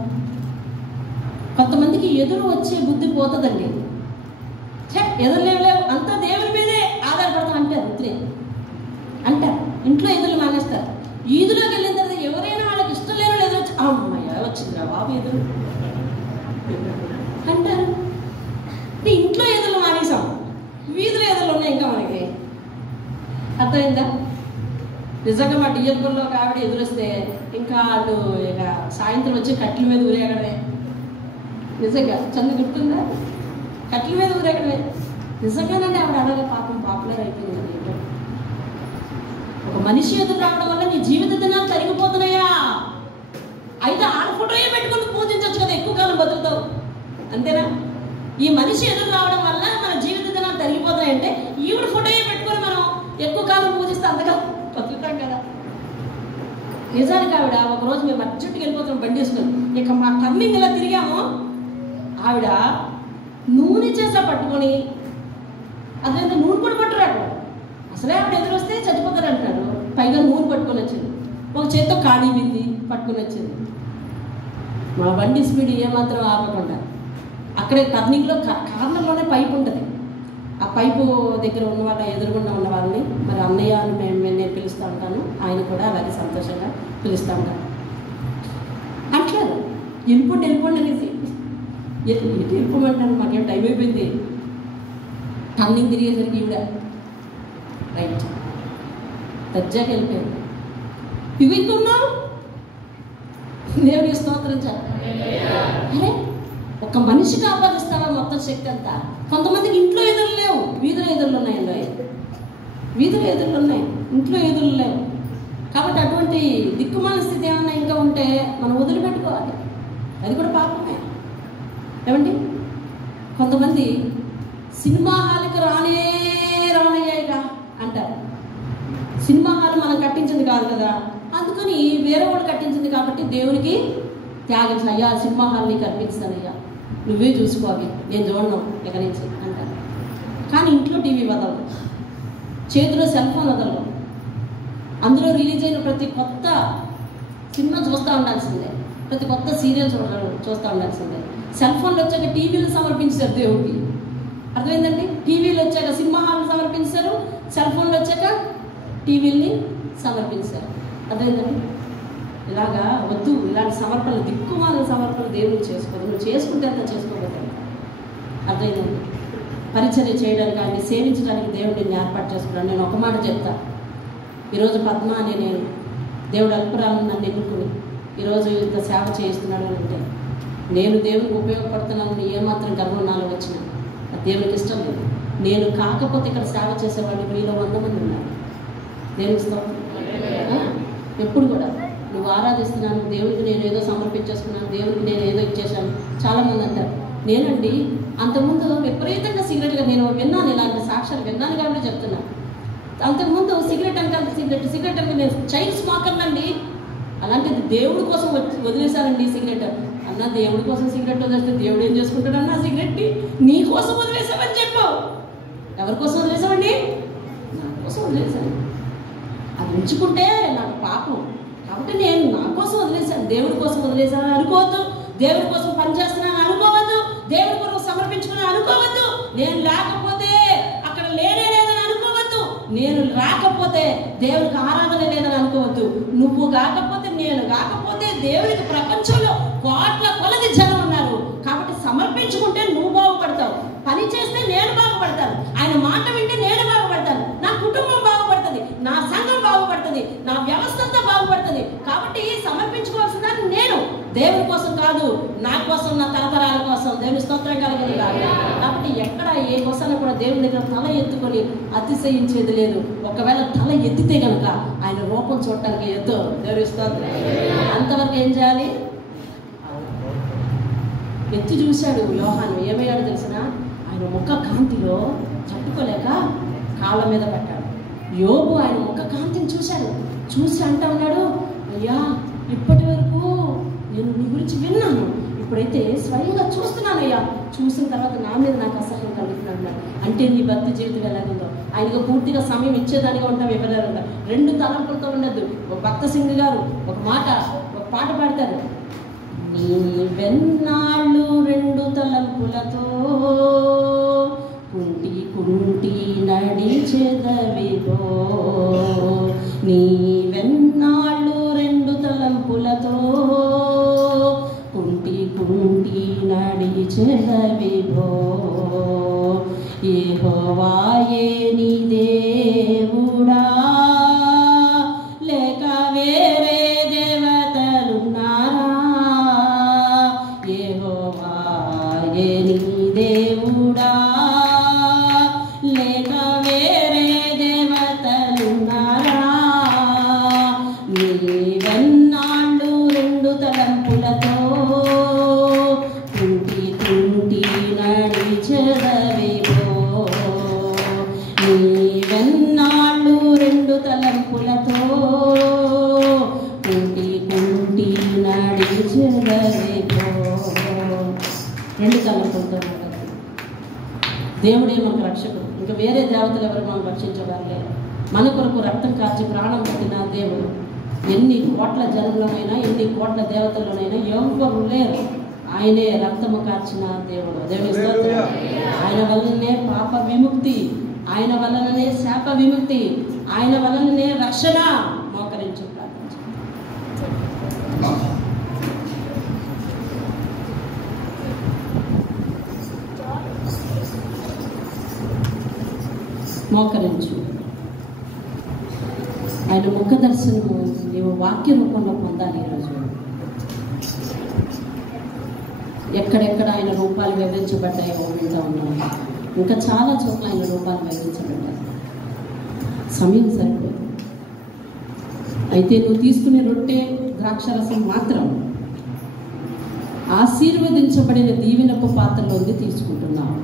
కొంతమందికి ఎదురు వచ్చే బుద్ధి పోతుందండి. ఎదురులేవు అంతా దేవుని మీదే ఆధారపడతాం అంటారు. ఉత్రే అంటారు, ఇంట్లో ఎదురు మానేస్తారు. ఈదులోకి వెళ్ళిన తర్వాత ఎవరైనా వాళ్ళకి ఇష్టం లేని ఎదురు వచ్చి, అమ్మయ్య వచ్చిందిరా బాబు ఎదురు అంటారు. ఇంట్లో ఎదురు మానేసాం, వీధిలో ఎదురు ఉన్నాయి ఇంకా మనకి. అర్థమైందా? నిజంగా మా డిఎల్పూర్లో ఒక ఆవిడ ఎదురొస్తే ఇంకా వాళ్ళు ఇక సాయంత్రం వచ్చి కట్టెల మీద ఊరేగడమే. నిజంగా చందు గుర్తుందా? కట్టెల మీద ఊరేగడమే. నిజంగానండి, ఆవిడ అలాగే పాపం పాపులర్ అయిపోయింది. ఏంటో ఒక మనిషి ఎదురు రావడం వల్ల నీ జీవిత దినాలు తరిగిపోతున్నాయా? అయితే ఆడ ఫోటోయే పెట్టుకుని పూజించవచ్చు కదా, ఎక్కువ కాలం బతుకుతావు. అంతేనా? ఈ మనిషి ఎదురు రావడం వల్ల మన జీవిత దినాలు తరిగిపోతున్నాయంటే ఈవిడ ఫోటోయే పెట్టుకొని మనం ఎక్కువ కాలం పూజిస్తే అంతకాలం బతుకుతాం కదా. నిజానికి ఆవిడ ఒకరోజు మేము అర్జెంట్కి వెళ్ళిపోతున్నాం బండి వేసుకొని, ఇక మా టర్నింగ్ ఇలా తిరిగాము, ఆవిడ నూనె చేసా పట్టుకొని, అదేంటే నూనె కూడా పట్టురాడు. అసలే ఆవిడ ఎదురొస్తే చచ్చిపోతారు అంటారు, పైగా నూనె పట్టుకొని వచ్చింది. ఒక చేత్తో ఖాళీ బింది పట్టుకొని వచ్చింది. మా బండి స్పీడ్ ఏమాత్రం ఆపకుండా అక్కడే టర్నింగ్లో కార్నర్లోనే పైపు ఉంటుంది. ఆ పైపు దగ్గర ఉన్న వాళ్ళ ఎదురుగుండా ఉన్న వాళ్ళని మరి అన్నయ్య అని నేను పిలుస్తూ ఉంటాను, ఆయన కూడా అలాగే సంతోషంగా పిలుస్తూ ఉంటాను. అట్లేదు వెళ్ళిపోండి అనేసి వెళ్ళిపోమంటాను. మాకేం టైం అయిపోయింది. టర్నింగ్ తిరిగేసరికి ఈవిడ రైట్ దర్జాకి వెళ్ళిపోయింది. ఇవి ఇంకున్నావు దేవుడికి స్తోత్రం చెప్పాలి. అరే ఒక మనిషికి ఆపాదిస్తావా మొత్తం శక్తి అంతా? కొంతమందికి ఇంట్లో ఎదురు లేవు, వీధిలో ఎదురులు ఉన్నాయండి. వీధిలో ఎదురులు ఉన్నాయి, ఇంట్లో ఎదురులు లేవు. కాబట్టి అటువంటి దిక్కుమాల స్థితి ఏమన్నా ఇంకా ఉంటే మనం వదిలిపెట్టుకోవాలి. అది కూడా పాపమే. ఏమండి, కొంతమంది సినిమా హాల్కి రానయ్యాయిగా అంటారు. సినిమా హాల్ మనం కట్టించింది కాదు కదా, అందుకని వేరే వాళ్ళు కట్టించింది కాబట్టి దేవునికి త్యాగం అయ్యా, సినిమా హాల్ నీకు అర్పిస్తానయ్యా, నువ్వే చూసుకోవాలి, నేను చూడను ఇక నుంచి అంటారు. కానీ ఇంట్లో టీవీ వదలదు, చేతిలో సెల్ ఫోన్ వదలదు, అందులో రిలీజ్ అయిన ప్రతి కొత్త సినిమా చూస్తూ ఉండాల్సిందే, ప్రతి కొత్త సీరియల్ చూస్తూ ఉండాల్సిందే. సెల్ ఫోన్లు వచ్చాక టీవీలు సమర్పించారు దేవుడికి, అర్థమైందండి? టీవీలు వచ్చాక సినిమా హాల్ సమర్పించారు, సెల్ ఫోన్లు వచ్చాక టీవీల్ని సమర్పించారు, అర్థమైందండి? ఇలాగా వద్దు, ఇలాంటి సమర్పణలు, దిక్కుమాల సమర్పణలు దేవుడికి చేసుకోదు. నువ్వు చేసుకుంటే అంత చేసుకోగలుగుతావు, అర్థమైందండి? పరిచర్య చేయడానికి, ఆయన్ని సేవించడానికి దేవుడిని ఏర్పాటు చేసుకున్నాను. నేను ఒక మాట చెప్తా, ఈరోజు పద్మ అనే నేను దేవుడు అల్పురాలను నన్ను ఎన్నుకుని ఈరోజు ఇంత సేవ చేస్తున్నాడు అని అంటే నేను దేవునికి ఉపయోగపడుతున్నానని ఏమాత్రం గర్వం నాలో వచ్చిన అది దేవునికి ఇష్టం లేదు. నేను కాకపోతే ఇక్కడ సేవ చేసేవాడిని మీలో 100 మంది ఉన్నారు. దేవునికి స్తోత్రం. ఎప్పుడు కూడా నువ్వు ఆరాధిస్తున్నాను, దేవుడికి నేను ఏదో సమర్పించేసుకున్నాను, దేవుడికి నేను ఏదో ఇచ్చేసాను. చాలామంది అంటారు, నేనండి అంతకుముందు విపరీతంగా సిగరెట్గా నేను విన్నాను, ఇలాంటి సాక్ష్యాలు విన్నాను కాబట్టి చెప్తున్నాను. అంతకుముందు సిగరెట్ అంటే నేను చైన్ స్మోకర్ అండి, అలాంటిది దేవుడి కోసం వదిలేశానండి సిగరెట్ అన్న. దేవుడి కోసం సిగరెట్ వదిలేస్తే దేవుడు ఏం చేసుకుంటాడన్నా సిగరెట్ని? నీ కోసం వదిలేసామని చెప్పు. ఎవరి కోసం వదిలేసామండి? నా కోసం వదిలేశాను. అది ఉంచుకుంటే నాకు పాపం కాబట్టి నేను నా కోసం వదిలేశాను, దేవుడి కోసం వదిలేశాను అనుకోవద్దు. దేవుడి కోసం పనిచేస్తున్నాను అనుకోవద్దు, దేవుడి కోసం సమర్పించుకున్నాను అనుకోవద్దు. నేను లేకపోతే అక్కడ లేదని అనుకోవద్దు, నేను రాకపోతే దేవుడికి ఆరాధన లేదని అనుకోవద్దు. నువ్వు కాకపోతే, నేను కాకపోతే దేవుడికి ప్రపంచంలో కోట్ల కొలది జనం ఉన్నారు. కాబట్టి సమర్పించుకుంటే నువ్వు బాగుపడతావు, పని చేస్తే నేను బాగుపడతాను, ఆయన మాట వింటే నేను బాగుపడతాను, నా కుటుంబం బాగుపడుతుంది, నా సంఘం బాగుపడుతుంది, నా వ్యవస్థ అంతా బాగుపడుతుంది. కాబట్టి సమర్పించుకోవాల్సిన దాన్ని నేను దేవుడి కోసం కాదు, నా కోసం, నా తరతరాల కోసం. దేవుని స్తోత్రం కలగదు కాదు. కాబట్టి ఎక్కడ ఏ కోసం కూడా దేవుని దగ్గర తల ఎత్తుకొని అతిశయించేది లేదు. ఒకవేళ తల ఎత్తితే కనుక ఆయన రూపం చూడటానికి ఎత్తు. దేవుని స్తోత్రం. అంతవరకు ఏం చేయాలి? ఎత్తి చూశాడు యోహాను, ఏమయ్యాడు తెలిసిన? ఆయన ముఖ కాంతిలో తట్టుకోలేక కాళ్ళ మీద పెట్టాడు. యోబు ఆయన ముఖ కాంతిని చూశాడు, చూసి అంటా ఉన్నాడు, అయ్యా ఇప్పటి వరకు నేను నీ గురించి విన్నాను, ఇప్పుడైతే స్వయంగా చూస్తున్నానయ్యా, చూసిన తర్వాత నా మీద నాకు అసహ్యం కలుగుతున్నాడు. అంటే నీ భక్తి జీవితం ఎలాగుందో, ఆయనకు పూర్తిగా సమయం ఇచ్చేదానిగా ఉంటాం, ఎవరైనా ఉంటాం. 2 తలంపులతో ఉండద్దు. ఒక భక్త సింగ్ గారు ఒక పాట పాడతారు, నీ వెన్నాళ్ళు 2 తలంపులతో కుంటి కుంటి నడిచెదవిగో, నీ వెన్నాళ్ళు 2 తలంపులతో కుంటి కుంటి నడిచెదవిగో, యెహోవాయే నీ దేవుడా లేక వేరే దేవతలున్నారా? యెహోవాయే నీ దేవుడా లేక వేరే దేవతలున్నారా? నీ వెన్నాళ్ళు 2 తలంపులతో కుంటి కుంటి నడిచెదవిగో, నీ వెన్నాళ్ళు 2 తలంపులతో కుంటి కుంటి నడిచెదవిగో. 2 తలంపులతో దేవుడే మనకు రక్షకుడు, ఇంకా వేరే దేవతలు ఎవరు మనం రక్షించేవారు లేరు. మన కొరకు రక్తం కార్చి ప్రాణం పెట్టిన దేవుడు ఎన్ని కోట్ల జనంలోనైనా, ఎన్ని కోట్ల దేవతల్లోనైనా ఎవరు లేరు. ఆయనే రక్తము కార్చిన దేవుడు. దేవుని స్తోత్రం. ఆయన వల్లనే పాప విముక్తి, ఆయన వలననే శాప విముక్తి, ఆయన వలననే రక్షణ. మోకరించి ప్రార్థించు. మోకరించు. ఆయన ముఖ దర్శనము నీవు వాక్య రూపంలో పొందాలి. ఈరోజు ఎక్కడెక్కడ ఆయన రూపాలు వివరించబడ్డాయో వింటూ ఉన్నాను. ఇంకా చాలా చోట్ల ఆయన రూపాలు వివరించబడ్డాయి. సమయం సరిపోదు. అయితే నువ్వు తీసుకునే రొట్టె ద్రాక్షరసం మాత్రం ఆశీర్వదించబడిన దీవెనపు పాత్రలోంది తీసుకుంటున్నావు.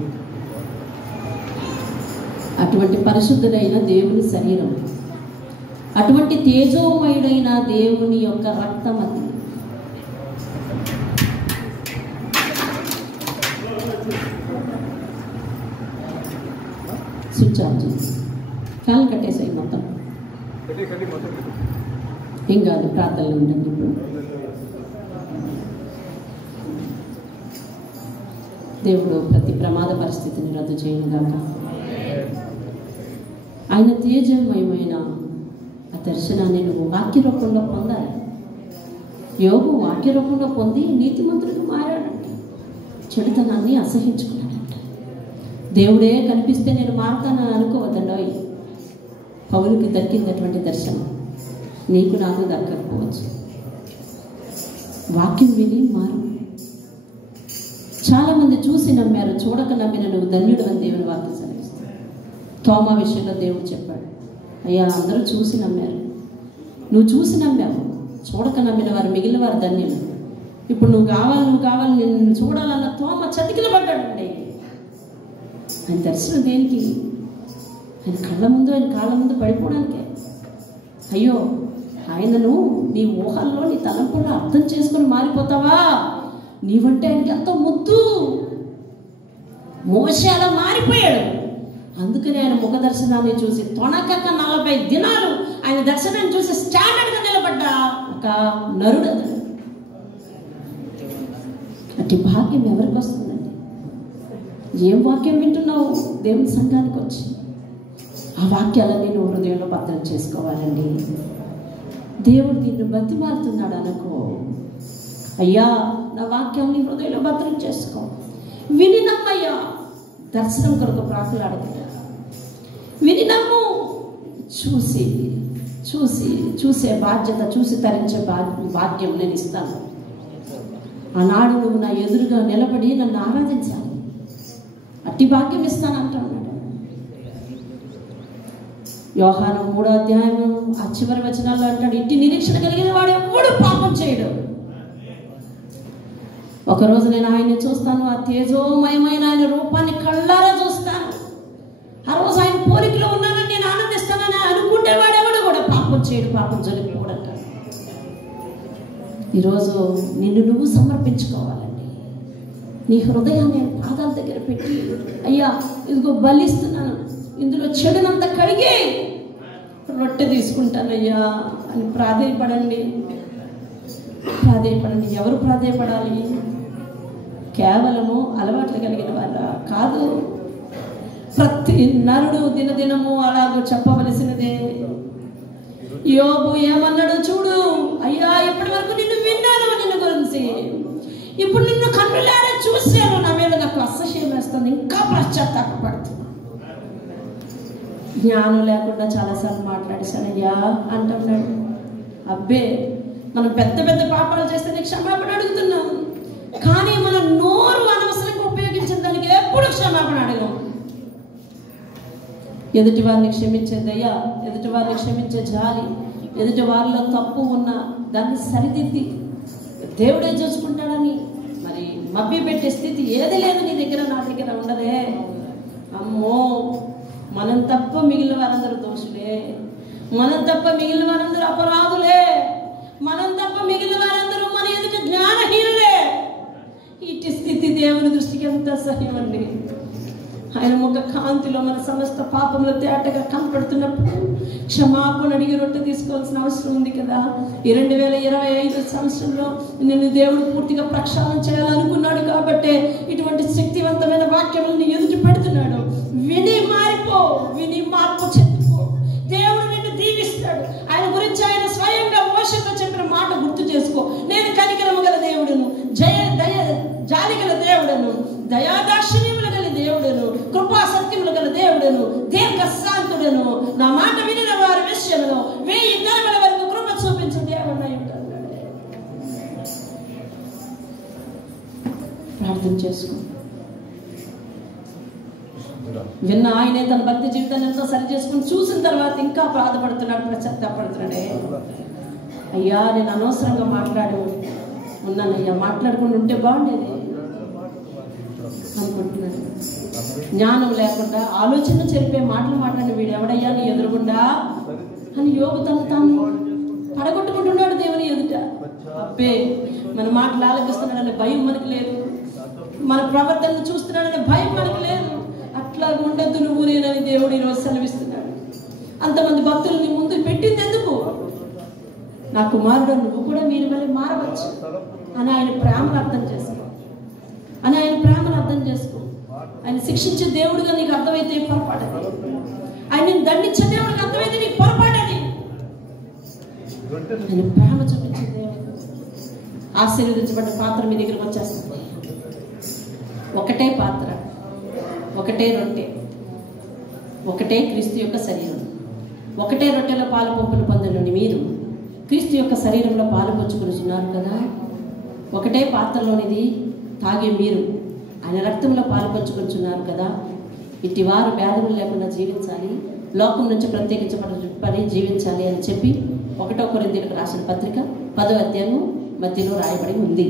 అటువంటి పరిశుద్ధుడైన దేవుని శరీరం అటువంటి తేజోమయుడైన దేవుని యొక్క రక్తం అది. స్విచ్ ఆఫ్ చేసి ఫ్యాన్ కట్టేసాయి మొత్తం. ఏం కాదు, ప్రార్థనలు ఉండండి. ఇప్పుడు దేవుడు ప్రతి ప్రమాద పరిస్థితిని రద్దు చేయనుగాక. ఆయన తేజమయమైన ఆ దర్శనాన్ని నువ్వు వాక్య రూపంలో పొందాలి. యోగు వాక్య రూపంలో పొంది నీతిమంతుడిగా మారాడంట. చెడుతనాన్ని అసహించుకున్నాడంట. దేవుడే కనిపిస్తే నేను మారుతానని అనుకోవద్దండి. పౌలుకి దక్కిందటువంటి దర్శనం నీకు నాకు దక్కకపోవచ్చు. వాక్యం విని మారు. చాలామంది చూసి నమ్మారు, చూడక నమ్మిన నువ్వు ధన్యుడు అని దేవుని వాక్యం సెలవిస్తుంది. తోమా విషయంలో దేవుడు చెప్పాడు, అయ్యా అందరూ చూసి నమ్మారు, నువ్వు చూసి నమ్మావు, చూడక నమ్మిన వారు మిగిలిన వారు ధన్యులు. ఇప్పుడు నువ్వు కావాలి నేను చూడాలన్న తోమ చతికిల పడ్డాడండి. ఆయన దర్శనం దేనికి? ఆయన కళ్ళ ముందు, ఆయన కాళ్ళ ముందు పడిపోవడానికే. అయ్యో, ఆయనను నీ ఊహల్లో నీ తలంపుల్లో అర్థం చేసుకొని మారిపోతావా? నీవంటే ఆయనకి ఎంతో ముద్దు. మోషే అలా మారిపోయాడు. అందుకని ఆయన ముఖ దర్శనాన్ని చూసి తొణకక 40 దినాలు ఆయన దర్శనాన్ని చూసి స్టాండర్డ్గా నిలబడ్డా ఒక నరుడు. అట్టి భాగ్యం ఎవరికి వస్తుందండి? ఏం వాక్యం వింటున్నావు? దేవుని సంఘానికి వచ్చి ఆ వాక్యాలన్నీ నువ్వు హృదయంలో భద్రం చేసుకోవాలండి. దేవుడు నిన్ను బతిమాలుతున్నాడు అనుకో, అయ్యా నా వాక్యం నీ హృదయంలో భద్రం చేసుకో, విని నమ్మయ్యా. దర్శనం కొరకు ప్రాకులాడదు, విని నమ్ము. చూసే బాధ్యత, చూసి తరించే భాగ్యం నేను ఇస్తాను. ఆనాడు నువ్వు నా ఎదురుగా నిలబడి నన్ను ఆరాధించాలి, అట్టి భాగ్యం ఇస్తాను అంటున్నాడు. యోహాను 3వ అధ్యాయం ఆ చివరి వచనాల్లో అంటాడు, ఇట్టి నిరీక్షణ కలిగిన వాడు ఎప్పుడు పాపం చేయడు. ఒకరోజు నేను ఆయన్ని చూస్తాను, ఆ తేజోమయమైన ఆయన రూపాన్ని కళ్ళారా చూస్తాను. ఆ రోజు ఆయన పోలికలో ఉన్నానని నేను ఆనందిస్తానని అనుకుంటే వాడెవడు కూడా పాపం చేయడు, పాపం జరుగుకోడంట. ఈరోజు నిన్ను నువ్వు సమర్పించుకోవాలండి. నీ హృదయాన్ని పాదాల దగ్గర పెట్టి, అయ్యా ఇదిగో బలిస్తున్నాను, ఇందులో చెడునంతా కడిగి రొట్టె తీసుకుంటానయ్యా అని ప్రాధేయపడండి. ఎవరు ప్రాధేయపడాలి? కేవలము అలవాట్లు కలిగిన వాళ్ళ కాదు. ప్రతి నరుడు దినదినము అలాగో చెప్పవలసినదే. యోబు ఏమన్నాడు చూడు, అయ్యా ఇప్పటి వరకు నిన్ను విన్నాను, నిన్ను గురించి ఇప్పుడు నిన్ను కన్నులారా చూశాను, నా మీద నాకు అసహ్యం వేస్తుంది, ఇంకా పశ్చాత్తాపడుతున్నా. జ్ఞానం లేకుండా చాలాసార్లు మాట్లాడేశానయ్యా అంటున్నాడు. అబ్బే, మనం పెద్ద పెద్ద పాపాలు చేస్తే నీకు క్షమాపణ అడుగుతున్నాం, కానీ మన నోరు అనవసరంగా ఉపయోగించిన దానికి ఎప్పుడు క్షమాపణ అడగం. ఎదుటి వారిని క్షమించే దయ, ఎదుటి వారిని క్షమించే జాలి, ఎదుటి వారిలో తప్పు ఉన్న దాన్ని సరిదిద్ది దేవుడే చూసుకుంటాడని మరి మభ్య పెట్టే స్థితి ఏది లేదు నీ దగ్గర, నా దగ్గర ఉండదే. అమ్మో, మనం తప్ప మిగిలిన వారందరూ దోషులే, మనం తప్ప మిగిలిన వారందరూ అపరాధులే, మనం తప్ప మిగిలిన వారందరూ మన ఎదుట జ్ఞానహీనులే. ఇటు స్థితి దేవుని దృష్టికి ఎంత అసహ్యం అండి. ఆయన ముఖ కాంతిలో మన సమస్త పాపంలో తేటగా కనపడుతున్నప్పుడు క్షమాపణ అడిగి రొట్టె తీసుకోవాల్సిన అవసరం ఉంది కదా. ఈ 2025 సంవత్సరంలో నిన్ను దేవుడు పూర్తిగా ప్రక్షాళన చేయాలనుకున్నాడు కాబట్టి ఇటువంటి శక్తివంతమైన వాక్యములను ఎదుటి పెడుతున్నాడు. విని మారిపో, విని మార్పు చెందుకో. దేవుడు నిన్ను దీవిస్తాడు. ఆయన గురించి ఆయన స్వయంగా మోషేతో చెప్పిన మాట గుర్తు చేసుకో. నేను కనికరము గల దేవుడును, జాలి గల దేవుడను, దయాదాక్షిణ్యములు గల దేవుడను, కృపా సత్యములు గల దేవుడను, దీర్ఘశాంతుడను, నా మాట వినిన వారి విషయంలో 1000 తరముల వరకు కృప చూపించే దేవుడు అయి ఉంటాడు. ప్రార్థన చేసుకో. విన్న ఆయనే తన భక్తి జీవితాన్ని ఎంతో సరి చేసుకుని చూసిన తర్వాత ఇంకా బాధపడుతున్నాడు, పశ్చాత్తాపడుతున్నాడే. అయ్యా నేను అనవసరంగా ఉన్నానయ్యా, మాట్లాడుకుంటూ ఉంటే బాగుండేది అనుకుంటున్నాను. జ్ఞానం లేకుండా ఆలోచన చెరిపే మాటలు మాట్లాడిన వీడు ఎవడయ్యా నీ ఎదురుగుండా అని యోగు తను తాను పడగొట్టుకుంటున్నాడు దేవుని ఎదుట. అబ్బే, మన మాటలు ఆలపిస్తున్నాడనే భయం మనకు లేదు, మన ప్రవర్తనను చూస్తున్నాడనే భయం మనకు లేదు. అట్లా ఉండద్దు నువ్వు నేనని దేవుడు ఈరోజు సెలవిస్తున్నాడు. అంతమంది భక్తులని ముందు పెట్టింది ఎందుకు? నా కుమారుడు నువ్వు కూడా మీరు మళ్ళీ మారవచ్చు అని ఆయన ప్రేమను అర్థం చేసుకో, అని ఆయన ప్రేమను అర్థం చేసుకో. ఆయన శిక్షించే దేవుడుగా నీకు అర్థమైతే పొరపాటది, ఆయన దండించే దేవుడికి అర్థమైతే నీకు పొరపాటది. ఆయన ప్రేమ చూపించే దేవుడు. ఆశీర్వదించబడ్డ పాత్ర మీ దగ్గరకు వచ్చేస్తుంది. ఒకటే పాత్ర, ఒకటే రొట్టె, ఒకటే క్రీస్తు యొక్క శరీరం. ఒకటే రొట్టెలో పాలు పంపులు పొందనుండి మీరు క్రీస్తు యొక్క శరీరంలో పాలు పంచుకొనిచున్నారు కదా. ఒకటే పాత్రలోనిది తాగే మీరు ఆయన రక్తంలో పాలు పంచుకొనిచున్నారు కదా. ఇట్టి వారు వ్యాధులు లేకుండా జీవించాలి, లోకం నుంచి ప్రత్యేకించబడి జీవించాలి అని చెప్పి 1 కొరింథీయులకు రాసిన పత్రిక 10వ అధ్యాయం మధ్యలో రాయబడి ఉంది.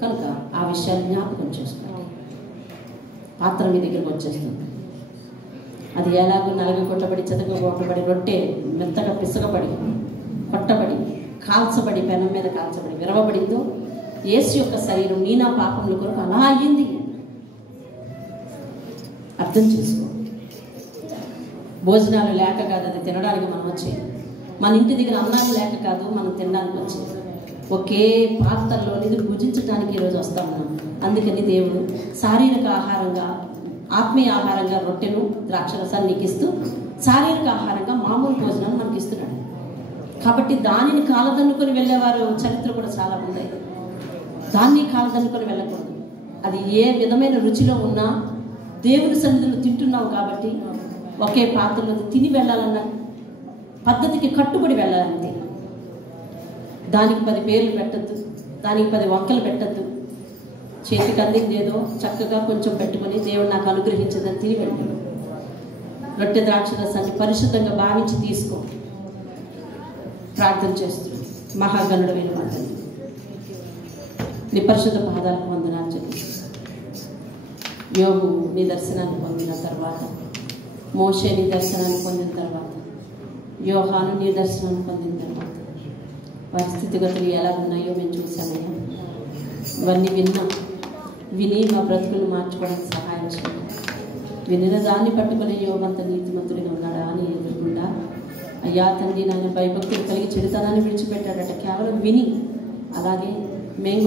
కనుక ఆ విషయాన్ని జ్ఞాపకం చేసుకోండి. పాత్ర మీ దగ్గరకు వచ్చేస్తుంది. అది ఎలాగో నలగ కొట్టబడి, చెతక కొట్టబడి, రొట్టె మెత్తగా పిసగబడి, కొట్టబడి, కాల్చబడి, పెనం మీద కాల్చబడి విరవబడిందో, యేసు యొక్క శరీరం నీ నా పాపముల కొరకు అలా అయ్యింది. అర్థం చేసుకో. భోజనాలు లేక కాదు అది తినడానికి మనం వచ్చేది, మన ఇంటి దగ్గర అన్నాలు లేక కాదు మనం తినడానికి వచ్చేది. ఒకే పాత్రలో ఇది భుజించడానికి ఈరోజు వస్తా ఉన్నాం. అందుకని దేవుడు శారీరక ఆహారంగా, ఆత్మీయ ఆహారంగా రొట్టెను ద్రాక్షరసాన్ని నీకు ఇస్తూ, శారీరక ఆహారంగా మామూలు భోజనాన్ని మనకి ఇస్తున్నాడు. కాబట్టి దానిని కాలదన్నుకొని వెళ్ళేవారు చరిత్ర కూడా చాలా ఉంది. దాన్ని కాలదన్నుకొని వెళ్ళకూడదు. అది ఏ విధమైన రుచిలో ఉన్నా దేవుని సన్నిధిలో తింటున్నావు కాబట్టి ఒకే పాత్రలో తిని వెళ్ళాలన్న పద్ధతికి కట్టుబడి వెళ్ళాలంతే. దానికి 10 పేర్లు పెట్టద్దు, దానికి 10 వంకలు పెట్టద్దు. చేతికి అందింది ఏదో చక్కగా కొంచెం పెట్టుకొని దేవుడు నాకు అనుగ్రహించదని తిని వెళ్ళాడు. రొట్టె ద్రాక్షరసాన్ని పరిశుద్ధంగా భావించి తీసుకో. ప్రార్థన చేస్తూ మహాగణుడు వినమాటని నీ పరిశుద్ధ పాదాలకు వందనాలు చెల్లిస్తూ, యోగు నీ దర్శనాన్ని పొందిన తర్వాత, మోషే నీ దర్శనాన్ని పొందిన తర్వాత, యోహాను నీ దర్శనాన్ని పొందిన తర్వాత వారి స్థితిగతులు ఎలా ఉన్నాయో మేము చూసామయ్యా. ఇవన్నీ విని మా బ్రతుకులు మార్చుకోవడానికి సహాయం చేయండి. వినిన దాన్ని పట్టుకునే యోగంత నీతిమంతుడిగా ఉన్నాడా అని ఎదుర్కొంటా. అయ్యా తండ్రి, నన్ను భయభక్తులు కలిగి చెడుతనాన్ని విడిచిపెట్టాడట కేవలం విని. అలాగే మేము